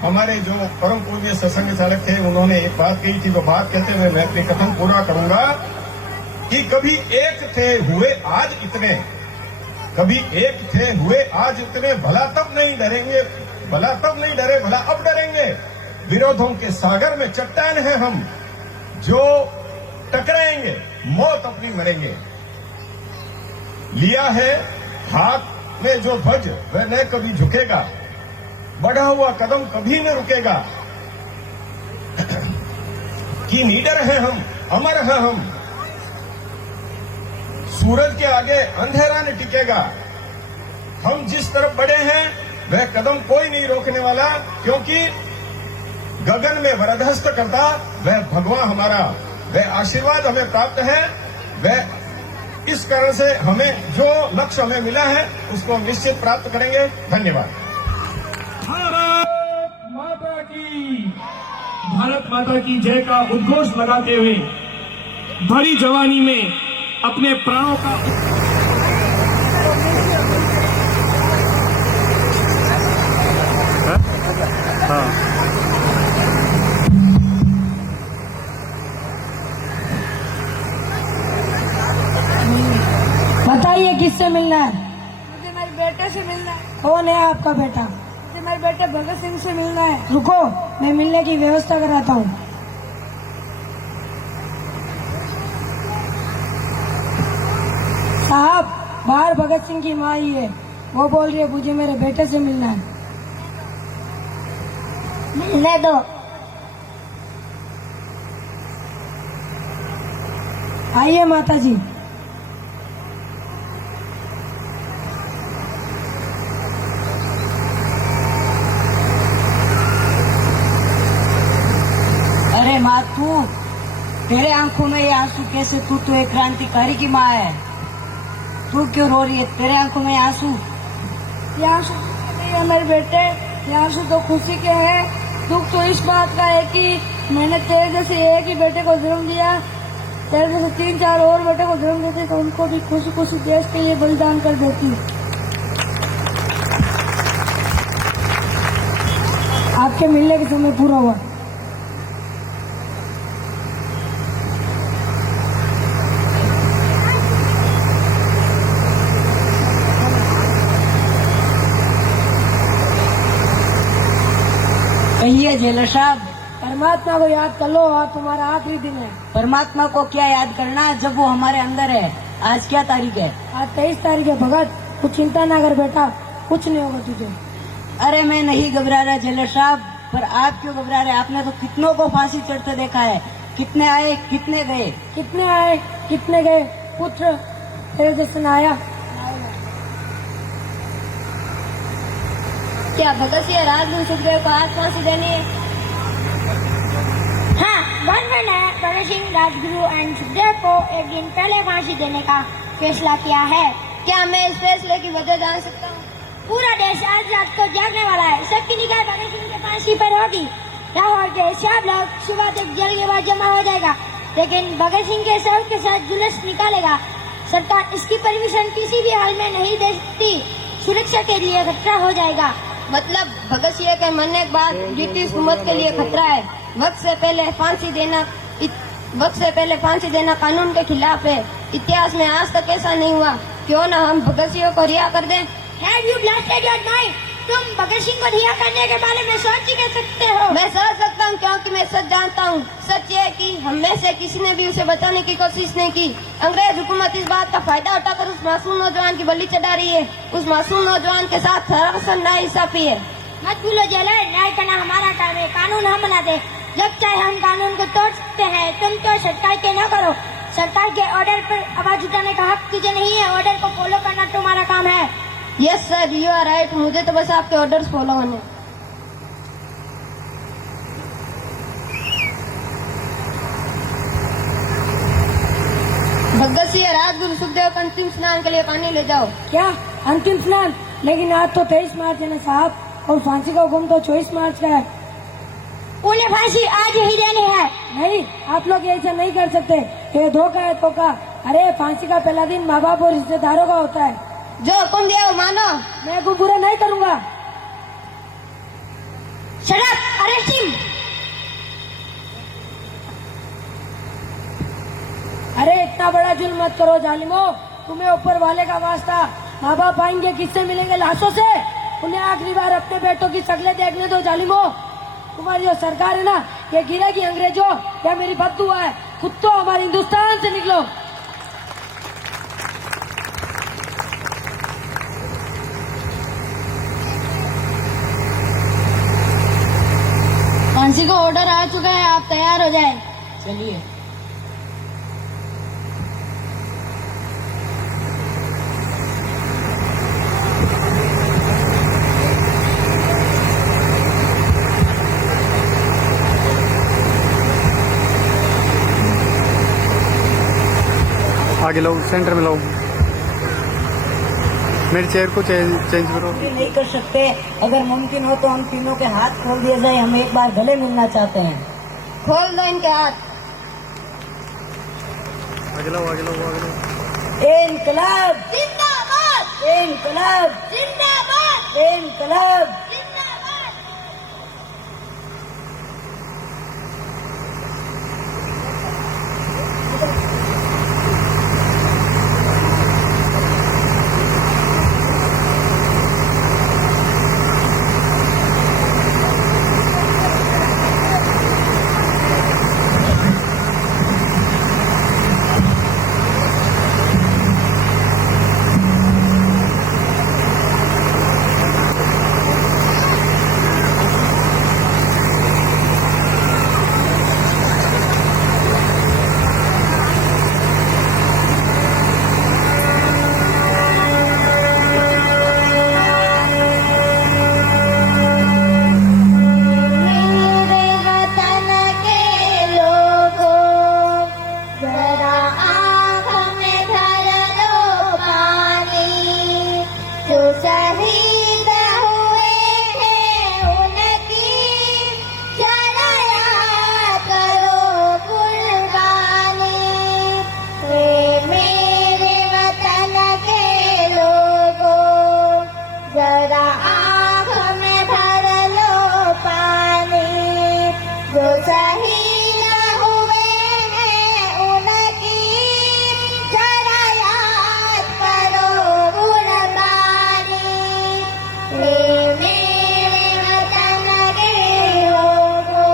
हमारे जो परम पूज्य सत्संग चालक थे उन्होंने एक बात कही थी, जो बात कहते हुए मैं अपनी कथन पूरा करूंगा कि कभी एक थे हुए आज इतने, कभी एक थे हुए आज इतने, भला तब नहीं डरेंगे, भला तब नहीं डरे, भला अब डरेंगे। विरोधों के सागर में चट्टान है हम, जो टकराएंगे मौत अपनी मरेंगे। लिया है हाथ में जो ध्वज वह न कभी झुकेगा, बढ़ा हुआ कदम कभी न रुकेगा। कि निडर हैं हम, अमर हैं हम। सूरज के आगे अंधेरा नहीं टिकेगा। हम जिस तरफ बढ़े हैं वह कदम कोई नहीं रोकने वाला, क्योंकि गगन में वरदहस्त करता वह भगवान हमारा, वह आशीर्वाद हमें प्राप्त है। वह इस कारण से हमें जो लक्ष्य हमें मिला है उसको हम निश्चित प्राप्त करेंगे। धन्यवाद। भारत माता की, भारत माता की जय का उद्घोष लगाते हुए भरी जवानी में अपने प्राणों का बताइए किससे मिलना है? मुझे मेरे बेटे से मिलना है। कौन है आपका बेटा? मुझे मेरे बेटे भगत सिंह से मिलना है। रुको, मैं मिलने की व्यवस्था कराता हूँ। साहब, बाहर भगत सिंह की माँ ही है, वो बोल रही है मुझे मेरे बेटे से मिलना है। मिलने दो। आइए माता जी। अरे माँ, तू, तेरे आंखों में ये आंसू कैसे? तू तो एक क्रांतिकारी की माँ है, तू क्यों रो रही है? तेरे आंखों में आंसू? ये आंसू नहीं है मेरे बेटे, ये आंसू तो खुशी के हैं। दुख तो इस बात का है कि मैंने तेरे जैसे एक ही बेटे को जन्म दिया, तेरे जैसे 3-4 और बेटे को जन्म देते तो उनको भी खुशी खुशी देश के लिए बलिदान कर देती। आपके मिलने का समय पूरा हुआ। कहिए जेलर साहब। परमात्मा को याद कर लो, आज तुम्हारा आखिरी दिन है। परमात्मा को क्या याद करना जब वो हमारे अंदर है। आज क्या तारीख है? आज 23 तारीख है। भगत, कुछ चिंता ना कर बेटा, कुछ नहीं होगा तुझे। अरे मैं नहीं घबरा रहा जेलर साहब, पर आप क्यों घबरा रहे? आपने तो कितनों को फांसी चढ़ते देखा है, कितने आए कितने गए। कितने आए कितने गए? पुत्र तेरे जैसे ना आया। क्या भगत सिंह राजगुरु सुखदेव को आज फांसी देनी है? हाँ, गवर्नमेंट ने भगत सिंह, राजगुरु एंड सुखदेव को एक दिन पहले फांसी देने का फैसला किया है। क्या मैं इस फैसले की वजह जान सकता हूँ? पूरा देश आज रात को जागने वाला है। सबकी निगाह भगत सिंह के फांसी पर होगी। लाहौर के सब लोग सुबह तक जल के बाद जमा हो जाएगा, लेकिन भगत सिंह के शव के साथ जुलूस निकालेगा। सरकार इसकी परमिशन किसी भी हाल में नहीं दे सकती, सुरक्षा के लिए खतरा हो जाएगा। मतलब भगत सिंह के मरने के बाद ब्रिटिश हुकूमत के लिए खतरा है। वक्त से पहले फांसी देना कानून के खिलाफ है। इतिहास में आज तक ऐसा नहीं हुआ। क्यों ना हम भगत सिंह को रिहा कर दें? Have you blasted your mind? तुम भगत सिंह को रिहा करने के बारे में सोच ही कर सकते हो? मैं सोच सकता हूँ, क्योंकि मैं सच जानता हूँ। सच ये है कि हम में से किसी ने भी उसे बचाने की कोशिश नहीं की। अंग्रेज हुकूमत इस बात का फायदा उठाकर उस मासूम नौजवान की बलि चढ़ा रही है। उस मासूम नौजवान के साथ सरासर नाइंसाफी है। मत भूलो जेलर, न्याय करना हमारा काम है, कानून हम बनाते। जब चाहे हम कानून को तोड़ सकते हैं। तुम तो सरकार के न करो। सरकार के ऑर्डर पर आवाज उठाने का हक तुझे नहीं है। ऑर्डर को फॉलो करना तुम्हारा काम है। Yes sir, you are right. मुझे तो बस आपके ऑर्डर्स फॉलो करने। भगत सिंह, राजगुरु सुखदेव को अंतिम स्नान के लिए पानी ले जाओ। क्या अंतिम स्नान? लेकिन आज तो 23 मार्च है ना साहब, और फांसी का हुक्म तो 24 मार्च का है। उन्हें फांसी आज ही देनी है। नहीं, आप लोग ऐसा नहीं कर सकते, ये धोखा है धोखा। अरे फांसी का पहला दिन माँ बाप और रिश्तेदारों का होता है। जो हुक्म दिया वो मानो। मैं को बुरा नहीं करूँगा। Shut up! Arrest him! अरे इतना बड़ा जुल्म मत करो जालिमो, तुम्हें ऊपर वाले का वास्ता। माँ बाप आएंगे किससे मिलेंगे? लाशों से। उन्हें आखिरी बार अपने बेटों की शक्लें देखने दो जालिमो। तुम्हारी जो सरकार है ना, ये गिरेगी अंग्रेजों। या मेरी बद्दुआ है, खुद तो हमारे हिंदुस्तान से निकलो। फांसी का ऑर्डर आ चुका है, आप तैयार हो जाए। चलिए। आगे लो, सेंटर में लो। मेरी चेयर को चेंज करो। नहीं कर सकते, अगर मुमकिन हो तो हम तीनों के हाथ खोल दिए जाए, हम एक बार गले मिलना चाहते हैं। खोल दो इनके हाथ। आगे लो, आगे लो, आगे लो। इनकलाब जिंदाबाद, इनकलाब जिंदाबाद, इनकलाब। जिंदाबाद। मेरे वतन के लोगों, जरा आँखों में भर लो पानी। जो शहीद हुए हैं उनकी जरा याद करो कुर्बानी। मेरे वतन के लोगों, जरा आँखों में भर लो पानी। जो शहीद हुए हैं उनकी जरा याद करो कुर्बानी। मेरे वतन के लोगों।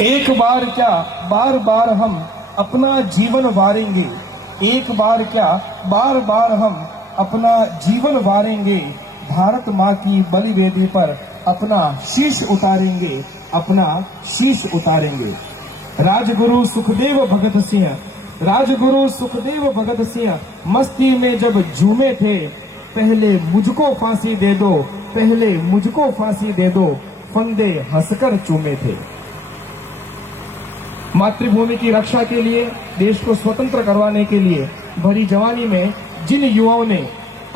एक बार क्या बार बार हम अपना जीवन वारेंगे। एक बार क्या बार बार हम अपना जीवन वारेंगे। भारत माँ की बलिवेदी पर अपना शीश उतारेंगे, अपना शीश उतारेंगे। राजगुरु सुखदेव भगत सिंह, राजगुरु सुखदेव भगत सिंह मस्ती में जब झूमे थे, पहले मुझको फांसी दे दो, पहले मुझको फांसी दे दो, फंदे हंसकर चूमे थे। मातृभूमि की रक्षा के लिए, देश को स्वतंत्र करवाने के लिए भरी जवानी में जिन युवाओं ने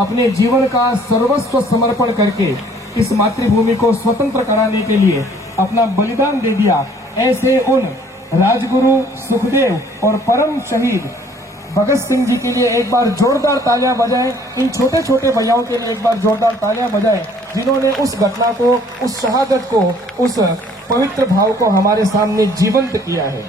अपने जीवन का सर्वस्व समर्पण करके इस मातृभूमि को स्वतंत्र कराने के लिए अपना बलिदान दे दिया, ऐसे उन राजगुरु सुखदेव और परम शहीद भगत सिंह जी के लिए एक बार जोरदार तालियां बजाएं। इन छोटे छोटे भैयाओं के लिए एक बार जोरदार तालियां बजाएं, जिन्होंने उस घटना को, उस शहादत को, उस पवित्र भाव को हमारे सामने जीवंत किया है।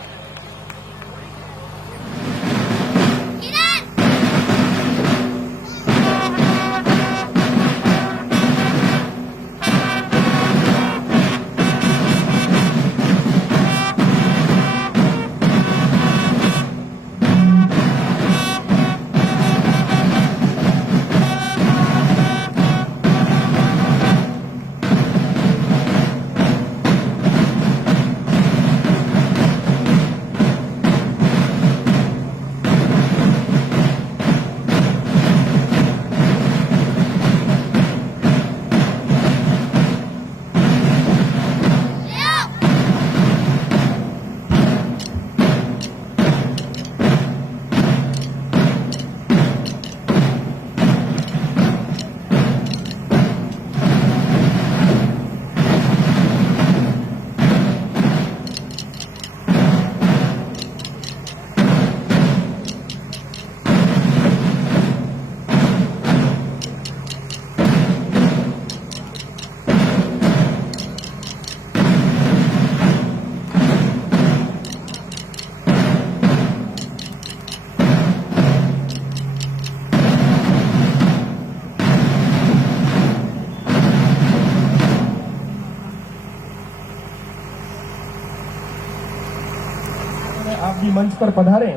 है आप भी मंच पर पधारें।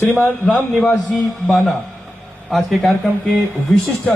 श्रीमान राम निवास जी बाना आज के कार्यक्रम के विशिष्ट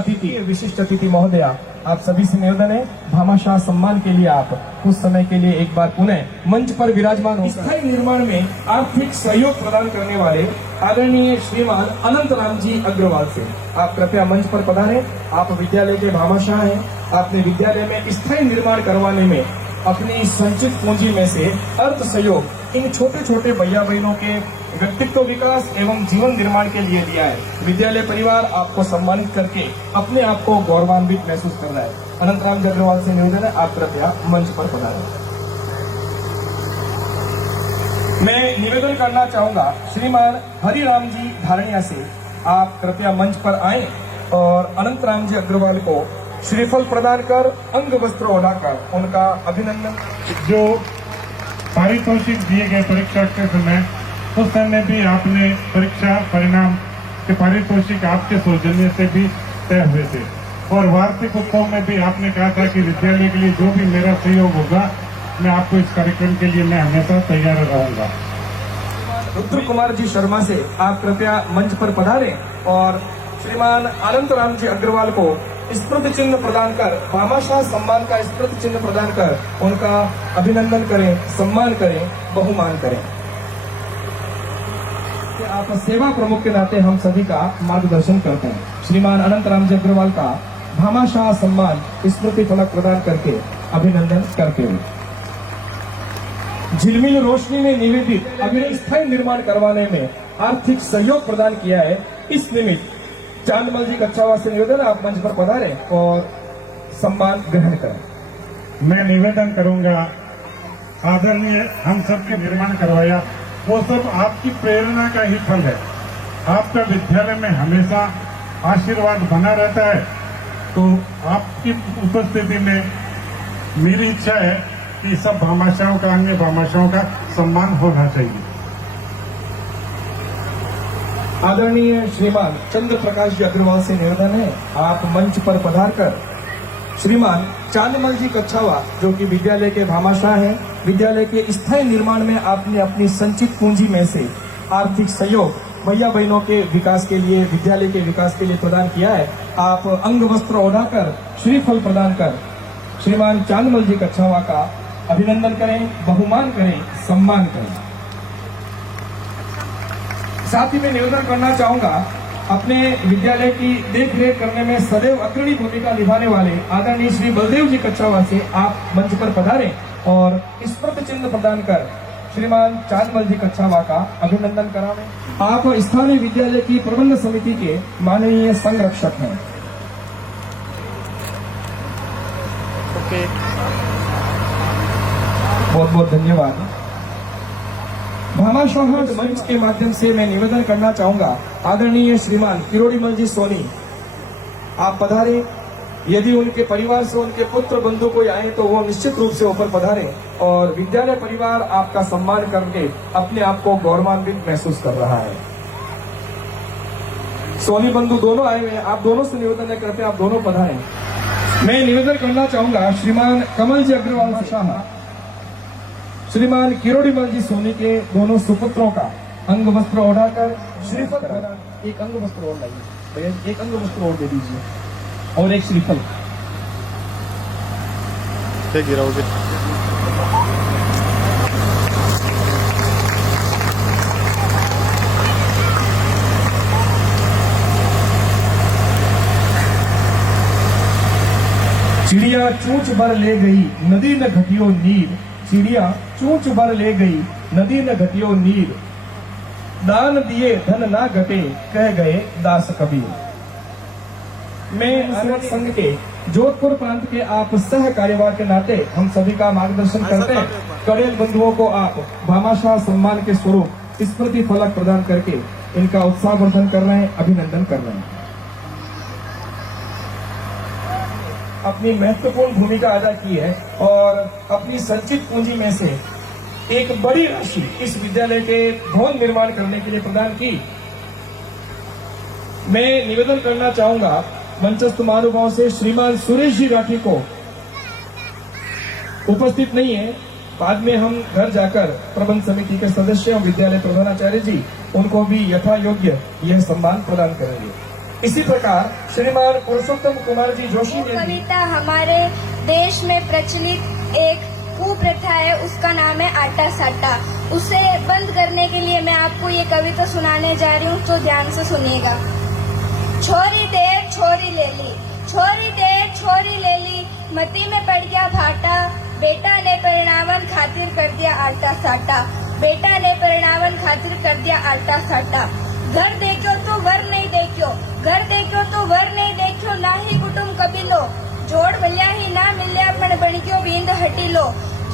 अतिथि महोदया, आप सभी से निवेदन है भामाशाह सम्मान के लिए आप कुछ समय के लिए एक बार पुनः मंच पर विराजमान हो। स्थायी निर्माण में आर्थिक सहयोग प्रदान करने वाले आदरणीय श्रीमान अनंत राम जी अग्रवाल से आप कृपया मंच पर पधारें। आप विद्यालय के भामाशाह हैं। आपने विद्यालय में स्थायी निर्माण करवाने में अपनी संचित पूंजी में से अर्थ सहयोग इन छोटे छोटे भैया बहनों के व्यक्तित्व विकास एवं जीवन निर्माण के लिए दिया है। विद्यालय परिवार आपको सम्मानित करके अपने आप को गौरवान्वित महसूस कर रहा है। अनंत राम जी अग्रवाल से निवेदन है आप कृपया मंच पर पधारें। मैं निवेदन करना चाहूंगा श्रीमान हरिराम जी धारणिया से आप कृपया मंच पर आए और अनंत राम जी अग्रवाल को श्रीफल प्रदान कर अंग वस्त्र ओढ़ाकर उनका अभिनंदन। जो पारितोषिक दिए गए परीक्षा के समय उस समय भी आपने परीक्षा परिणाम के पारितोषिक आपके सौजन्य से भी तय हुए थे और वार्षिक उत्सव में भी आपने कहा था कि विद्यालय के लिए जो भी मेरा सहयोग होगा मैं आपको इस कार्यक्रम के लिए मैं हमेशा तैयार रहूंगा। रुद्र कुमार जी शर्मा से आप कृपया मंच पर पधारें और श्रीमान अनंत राम जी अग्रवाल को स्मृति चिन्ह प्रदान कर भामाशाह सम्मान का स्मृति चिन्ह प्रदान कर उनका अभिनंदन करें, सम्मान करें, बहुमान करें। आप सेवा प्रमुख के नाते हम सभी का मार्गदर्शन करते हैं। श्रीमान अनंत राम जी अग्रवाल का भामाशाह सम्मान स्मृति फलक प्रदान करके अभिनंदन करते हुए झिलमिल रोशनी में निवेदित अभी स्थायी निर्माण करवाने में आर्थिक सहयोग प्रदान किया है। इस निमित्त चांदमल जी कच्छावा से निवेदन आप मंच पर पधारें और सम्मान ग्रहण करें। मैं निवेदन करूंगा आदरणीय हम सबके निर्माण करवाया वो सब आपकी प्रेरणा का ही फल है। आपका विद्यालय में हमेशा आशीर्वाद बना रहता है, तो आपकी उपस्थिति में मेरी इच्छा है कि सब भामाशाहों का अन्य भामाशाहों का सम्मान होना चाहिए। आदरणीय श्रीमान चंद्र प्रकाश जी अग्रवाल से निवेदन है आप मंच पर पधारकर श्रीमान चांदमल जी कच्छावा जो कि विद्यालय के भामाशाह हैं, विद्यालय के स्थायी निर्माण में आपने अपनी संचित पूंजी में से आर्थिक सहयोग भैया बहनों के विकास के लिए, विद्यालय के विकास के लिए प्रदान किया है। आप अंग वस्त्र ओढ़ाकर श्रीफल प्रदान कर श्रीमान चांदमल जी कच्छावा का अभिनंदन करें, बहुमान करें, सम्मान करें। साथ ही मैं निवेदन करना चाहूंगा अपने विद्यालय की देखरेख करने में सदैव अग्रणी भूमिका निभाने वाले आदरणीय श्री बलदेव जी कच्छावा से आप मंच पर पधारें और स्मृति चिन्ह प्रदान कर श्रीमान चांदमल जी कच्छावा का अभिनंदन करावें। आप स्थानीय विद्यालय की प्रबंध समिति के माननीय संरक्षक हैं। ओके, बहुत बहुत धन्यवाद। भामाशाह मंच के माध्यम से मैं निवेदन करना चाहूंगा आदरणीय श्रीमान किरोड़ीमल जी सोनी आप पधारें। यदि उनके परिवार से उनके पुत्र बंधु कोई आए तो वो निश्चित रूप से ऊपर पधारें और विद्यालय परिवार आपका सम्मान करके अपने आप को गौरवान्वित महसूस कर रहा है। सोनी बंधु दोनों आए हुए हैं, आप दोनों से निवेदन है कृपया आप दोनों पधारें। मैं निवेदन करना चाहूंगा श्रीमान कमल जी अग्रवाल शाह श्रीमान किरोड़ीमल जी सोनी के दोनों सुपुत्रों का अंग वस्त्र ओढ़ाकर श्रीफल एक अंग वस्त्र ओढ़ लाइए, एक अंग वस्त्र ओढ़ दे दीजिए और एक श्रीफल। क्या गिराओगे? चिड़िया चूंच भर ले गई नदी न घटियो नीर, चिड़िया चूंच भर ले गई नदी न घटियो नीर, दान दिए धन ना घटे कह गए दास कबीर। मैं सेवक संघ के जोधपुर प्रांत के आप सह कार्यवाह के नाते हम सभी का मार्गदर्शन करते हैं। कड़ेल बंधुओं को आप भामाशाह सम्मान के स्वरूप स्मृति फलक प्रदान करके इनका उत्साहवर्धन कर रहे हैं, अभिनंदन कर रहे हैं। अपनी महत्वपूर्ण भूमिका अदा की है और अपनी संचित पूंजी में से एक बड़ी राशि इस विद्यालय के भवन निर्माण करने के लिए प्रदान की। मैं निवेदन करना चाहूंगा मंचस्थ महानुभाव से श्रीमान सुरेश जी राठी को उपस्थित नहीं है बाद में हम घर जाकर प्रबंध समिति के सदस्य और विद्यालय प्रधानाचार्य जी उनको भी यथा योग्य यह सम्मान प्रदान करेंगे। इसी प्रकार श्रीमान पुरुषोत्तम कुमार जी जोशी ने भी कविता हमारे देश में प्रचलित एक कुप्रथा है, उसका नाम है आटा साटा। उसे बंद करने के लिए मैं आपको ये कविता सुनाने जा रही हूँ, तो ध्यान से सुनिएगा। छोरी दे छोरी ले ली, छोरी दे छोरी ले ली, मती में पड़ गया भाटा, बेटा ने परिणामन खातिर कर दिया आटा साटा, बेटा ने परिणामन खातिर कर दिया आटा साटा। घर देखो तो वर नहीं देखो, घर देखो तो वर नहीं देखो, ना ही कुटुंब कबीलो, जोड़ भल्या ही ना मिल्या पण बन गयो बींद हटी लो,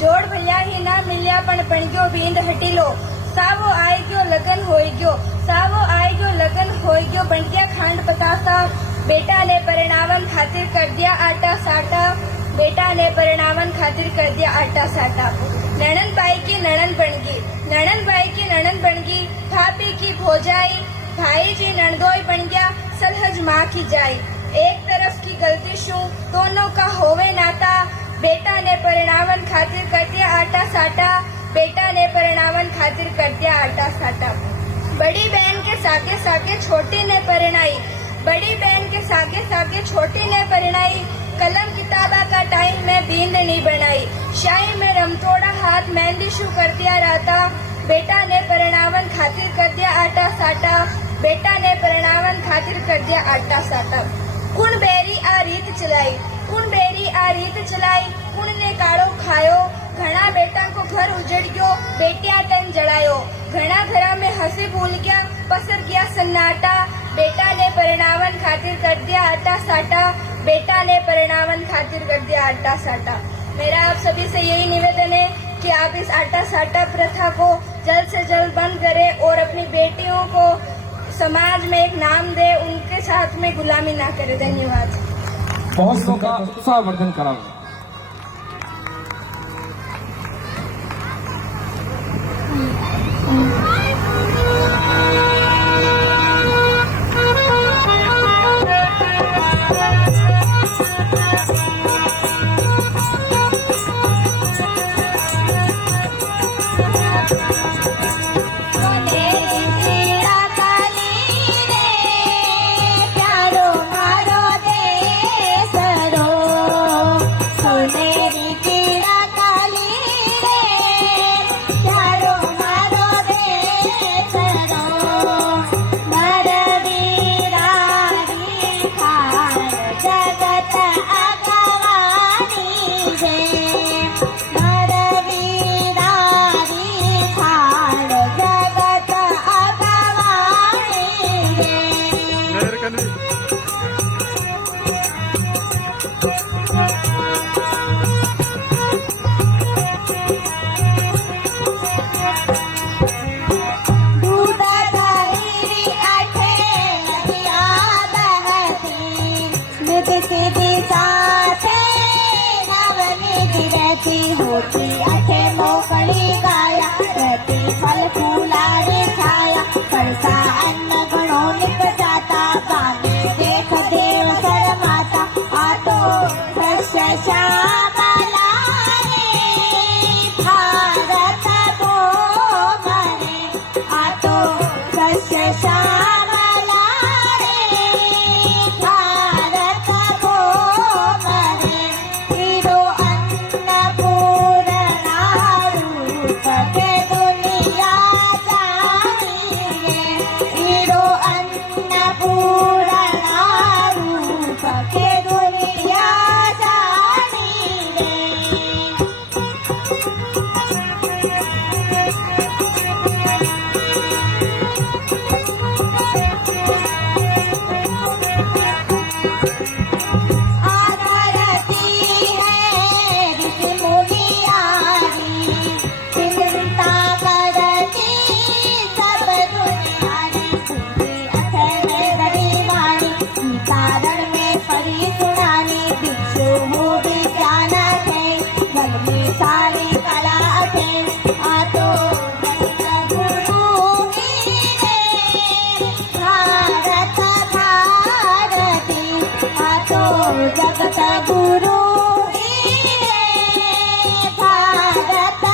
जोड़ भल्या ही ना मिल्या पण बन गयो बींद हटी लो। सावो आए गयो लगन होई गयो, सावो आए गयो लगन होई गयो, बन गया खांड पतासा, बेटा ने परिणामन खातिर कर दिया आटा साटा, बेटा ने परिणामन खातिर कर दिया आटा साटा। नणन बाई की नणन बन गई, नणन बाई की नणन बन गई, भाभी की भोजाई, भाई जी नणदोई बन गया, सलहज माँ की जाई। एक तरफ की गलती शू दोनों का होवे नाता, बेटा ने परिणामन खातिर कर दिया आटा साटा, बेटा ने परिणामन खातिर कर दिया आटा साटा। बड़ी बहन के सागे सागे छोटी ने परिणाई, बड़ी बहन के सागे सागे छोटी ने परिणाई, कलम किताबा का टाइम में बींद नहीं बनाई, शाही में रमतोड़ा हाथ मेहंदी शू कर दिया राता, बेटा ने परिणामन खातिर कर दिया आटा साटा, बेटा ने परिणामन खातिर कर दिया आटा साटा। कुण बेरी आ रीत चलाई, कुण बेरी आ रीत चलाई, कुण ने काड़ो खायो, घना बेटा को घर उजड़ गयो, बेटिया तन जड़ायो, घना घरा में हंसी भूल गया, पसर गया सन्नाटा, बेटा ने परिणामन खातिर कर दिया आटा साटा, बेटा ने परिणामन खातिर कर दिया आटा साटा। मेरा आप सभी से यही निवेदन है कि आप इस आटा साटा प्रथा को जल्द से जल्द बंद करें और अपनी बेटियों को समाज में एक नाम दे, उनके साथ में गुलामी ना करे। धन्यवाद। महोत्सव का उत्साहवर्धन करावे। होती अठे मोकड़ी गाया, रहती फल फूलारी छाया, परसा अन्न गणो निपटाता, गाने देख देव सर माता, आतो दृश्य श्यामला रे, भारत को मरे, आतो दृश्य श्यामला रे, भारत को मरे, हीरो के दुनिया जानी रे, हीरो अन्नपूर्णा रूप के दुनिया जानी रे। आरती है ऋषि मुनियारी, चिंता करती सब दुनियारी, पूरी अथर्व गरीबानी, कारण में परी सुनानी, भिक्षु हो विज्ञान है, जग में सारी कला है, आतो जगत गुरु रे, भारत भारती, आतो जगत गुरु रे, भारत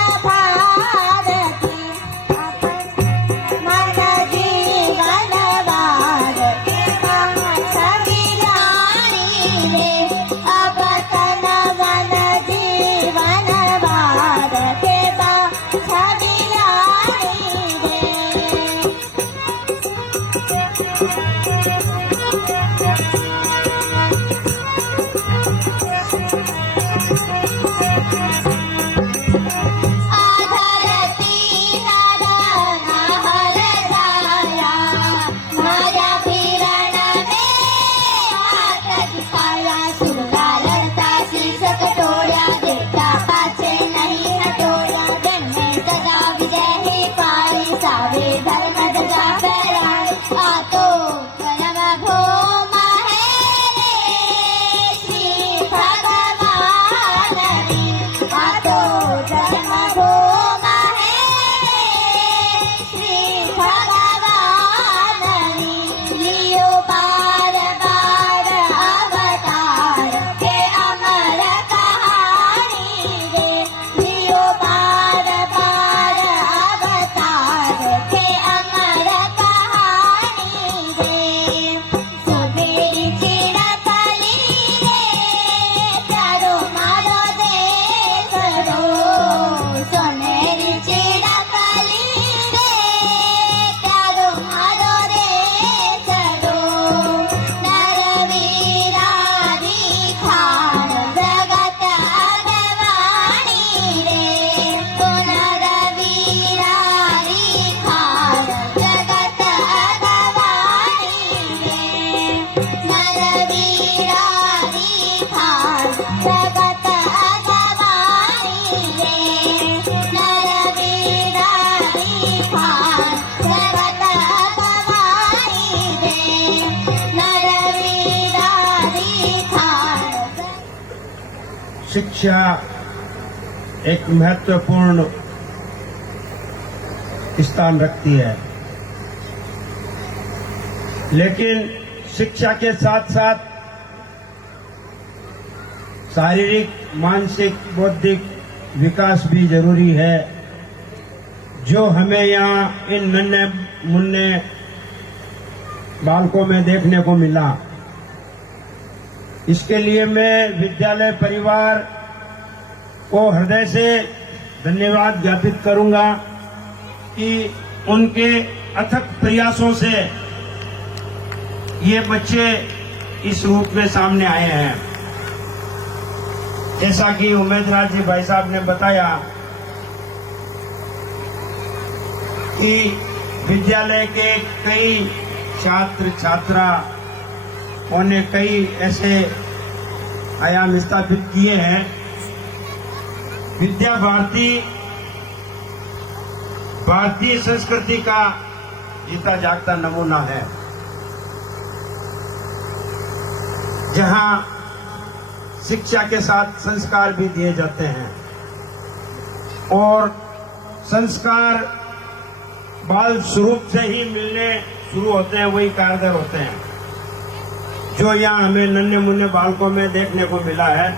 शिक्षा एक महत्वपूर्ण स्थान रखती है, लेकिन शिक्षा के साथ साथ शारीरिक, मानसिक, बौद्धिक विकास भी जरूरी है, जो हमें यहाँ इन नन्हे मुन्ने बालकों में देखने को मिला। इसके लिए मैं विद्यालय परिवार को हृदय से धन्यवाद ज्ञापित करूंगा कि उनके अथक प्रयासों से ये बच्चे इस रूप में सामने आए हैं। जैसा कि उमेदराज जी भाई साहब ने बताया कि विद्यालय के कई छात्र छात्रा उन्होंने कई ऐसे आयाम स्थापित किए हैं। विद्या भारती भारतीय संस्कृति का जीता जागता नमूना है, जहां शिक्षा के साथ संस्कार भी दिए जाते हैं और संस्कार बाल स्वरूप से ही मिलने शुरू होते हैं, वही कारगर होते हैं, जो यहाँ हमें नन्हे मुन्ने बालकों में देखने को मिला है।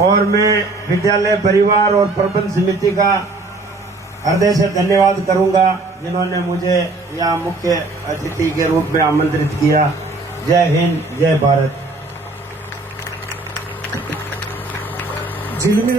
और मैं विद्यालय परिवार और प्रबंध समिति का हृदय से धन्यवाद करूंगा, जिन्होंने मुझे यहाँ मुख्य अतिथि के रूप में आमंत्रित किया। जय हिंद, जय भारत। झिलमिल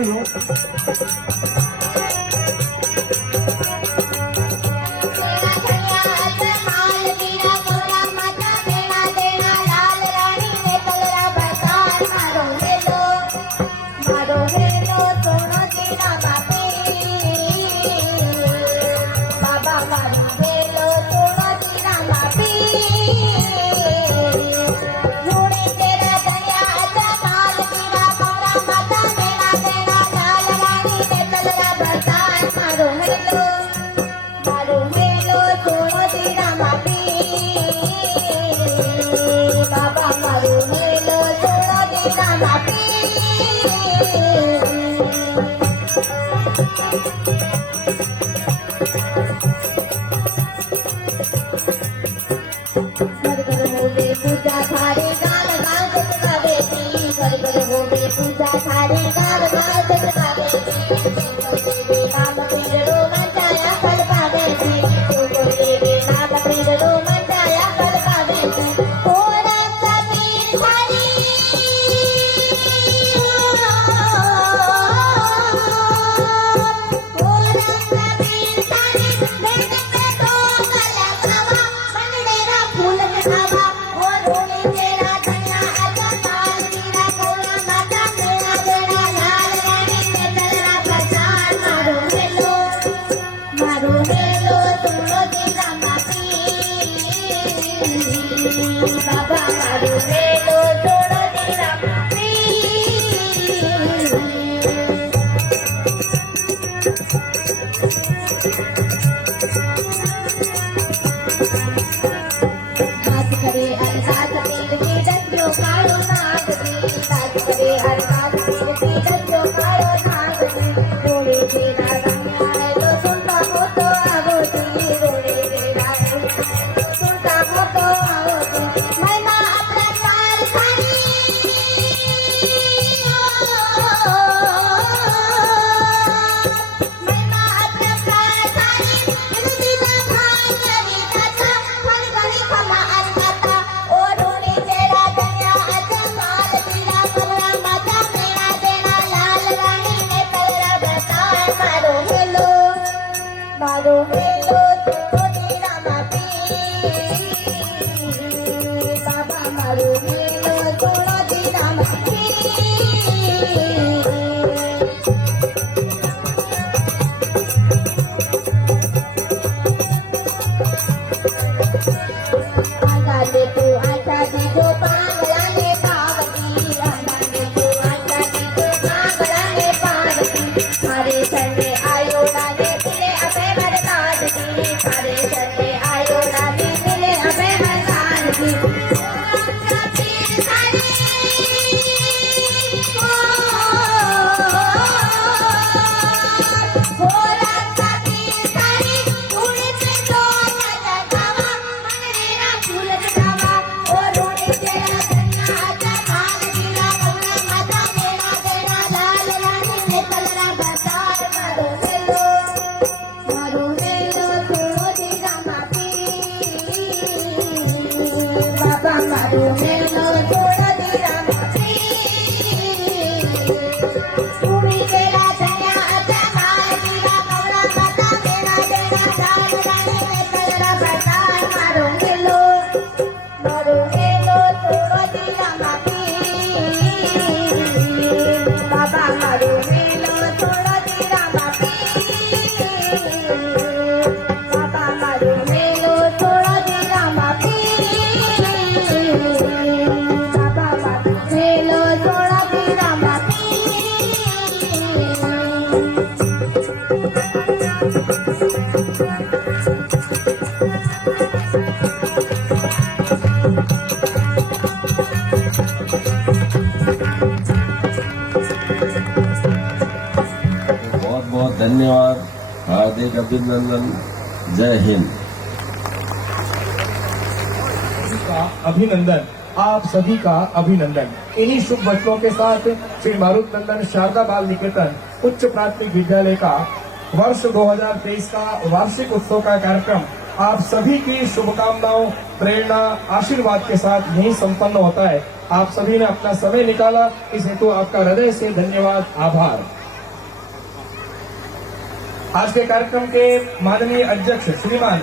मारू मेलो थोड़ा दिरा माफी तुम्ही गेला छया आता माय दिवा मोरा पता मेरा देना जान रानी में तेरा बता मारू मेलो थोड़ा दिरा माफी बाबा मारू मेलो थोड़ा दिरा माफी बाबा मारू मेलो थोड़ा दिरा माफी बाबा मारू मेलो थोड़ा दिरा माफी बहुत बहुत धन्यवाद, हार्दिक अभिनंदन, जय हिंद। का अभिनंदन, आप सभी का अभिनंदन। इन्हीं शुभ वचनों के साथ श्री मारुत नंदन शारदा बाल निकेतन उच्च प्राथमिक विद्यालय का वर्ष 2023 का वार्षिक उत्सव का कार्यक्रम आप सभी की शुभकामनाओं, प्रेरणा, आशीर्वाद के साथ यही संपन्न होता है। आप सभी ने अपना समय निकाला, इस हेतु आपका हृदय से धन्यवाद, आभार। आज के कार्यक्रम के माननीय अध्यक्ष श्रीमान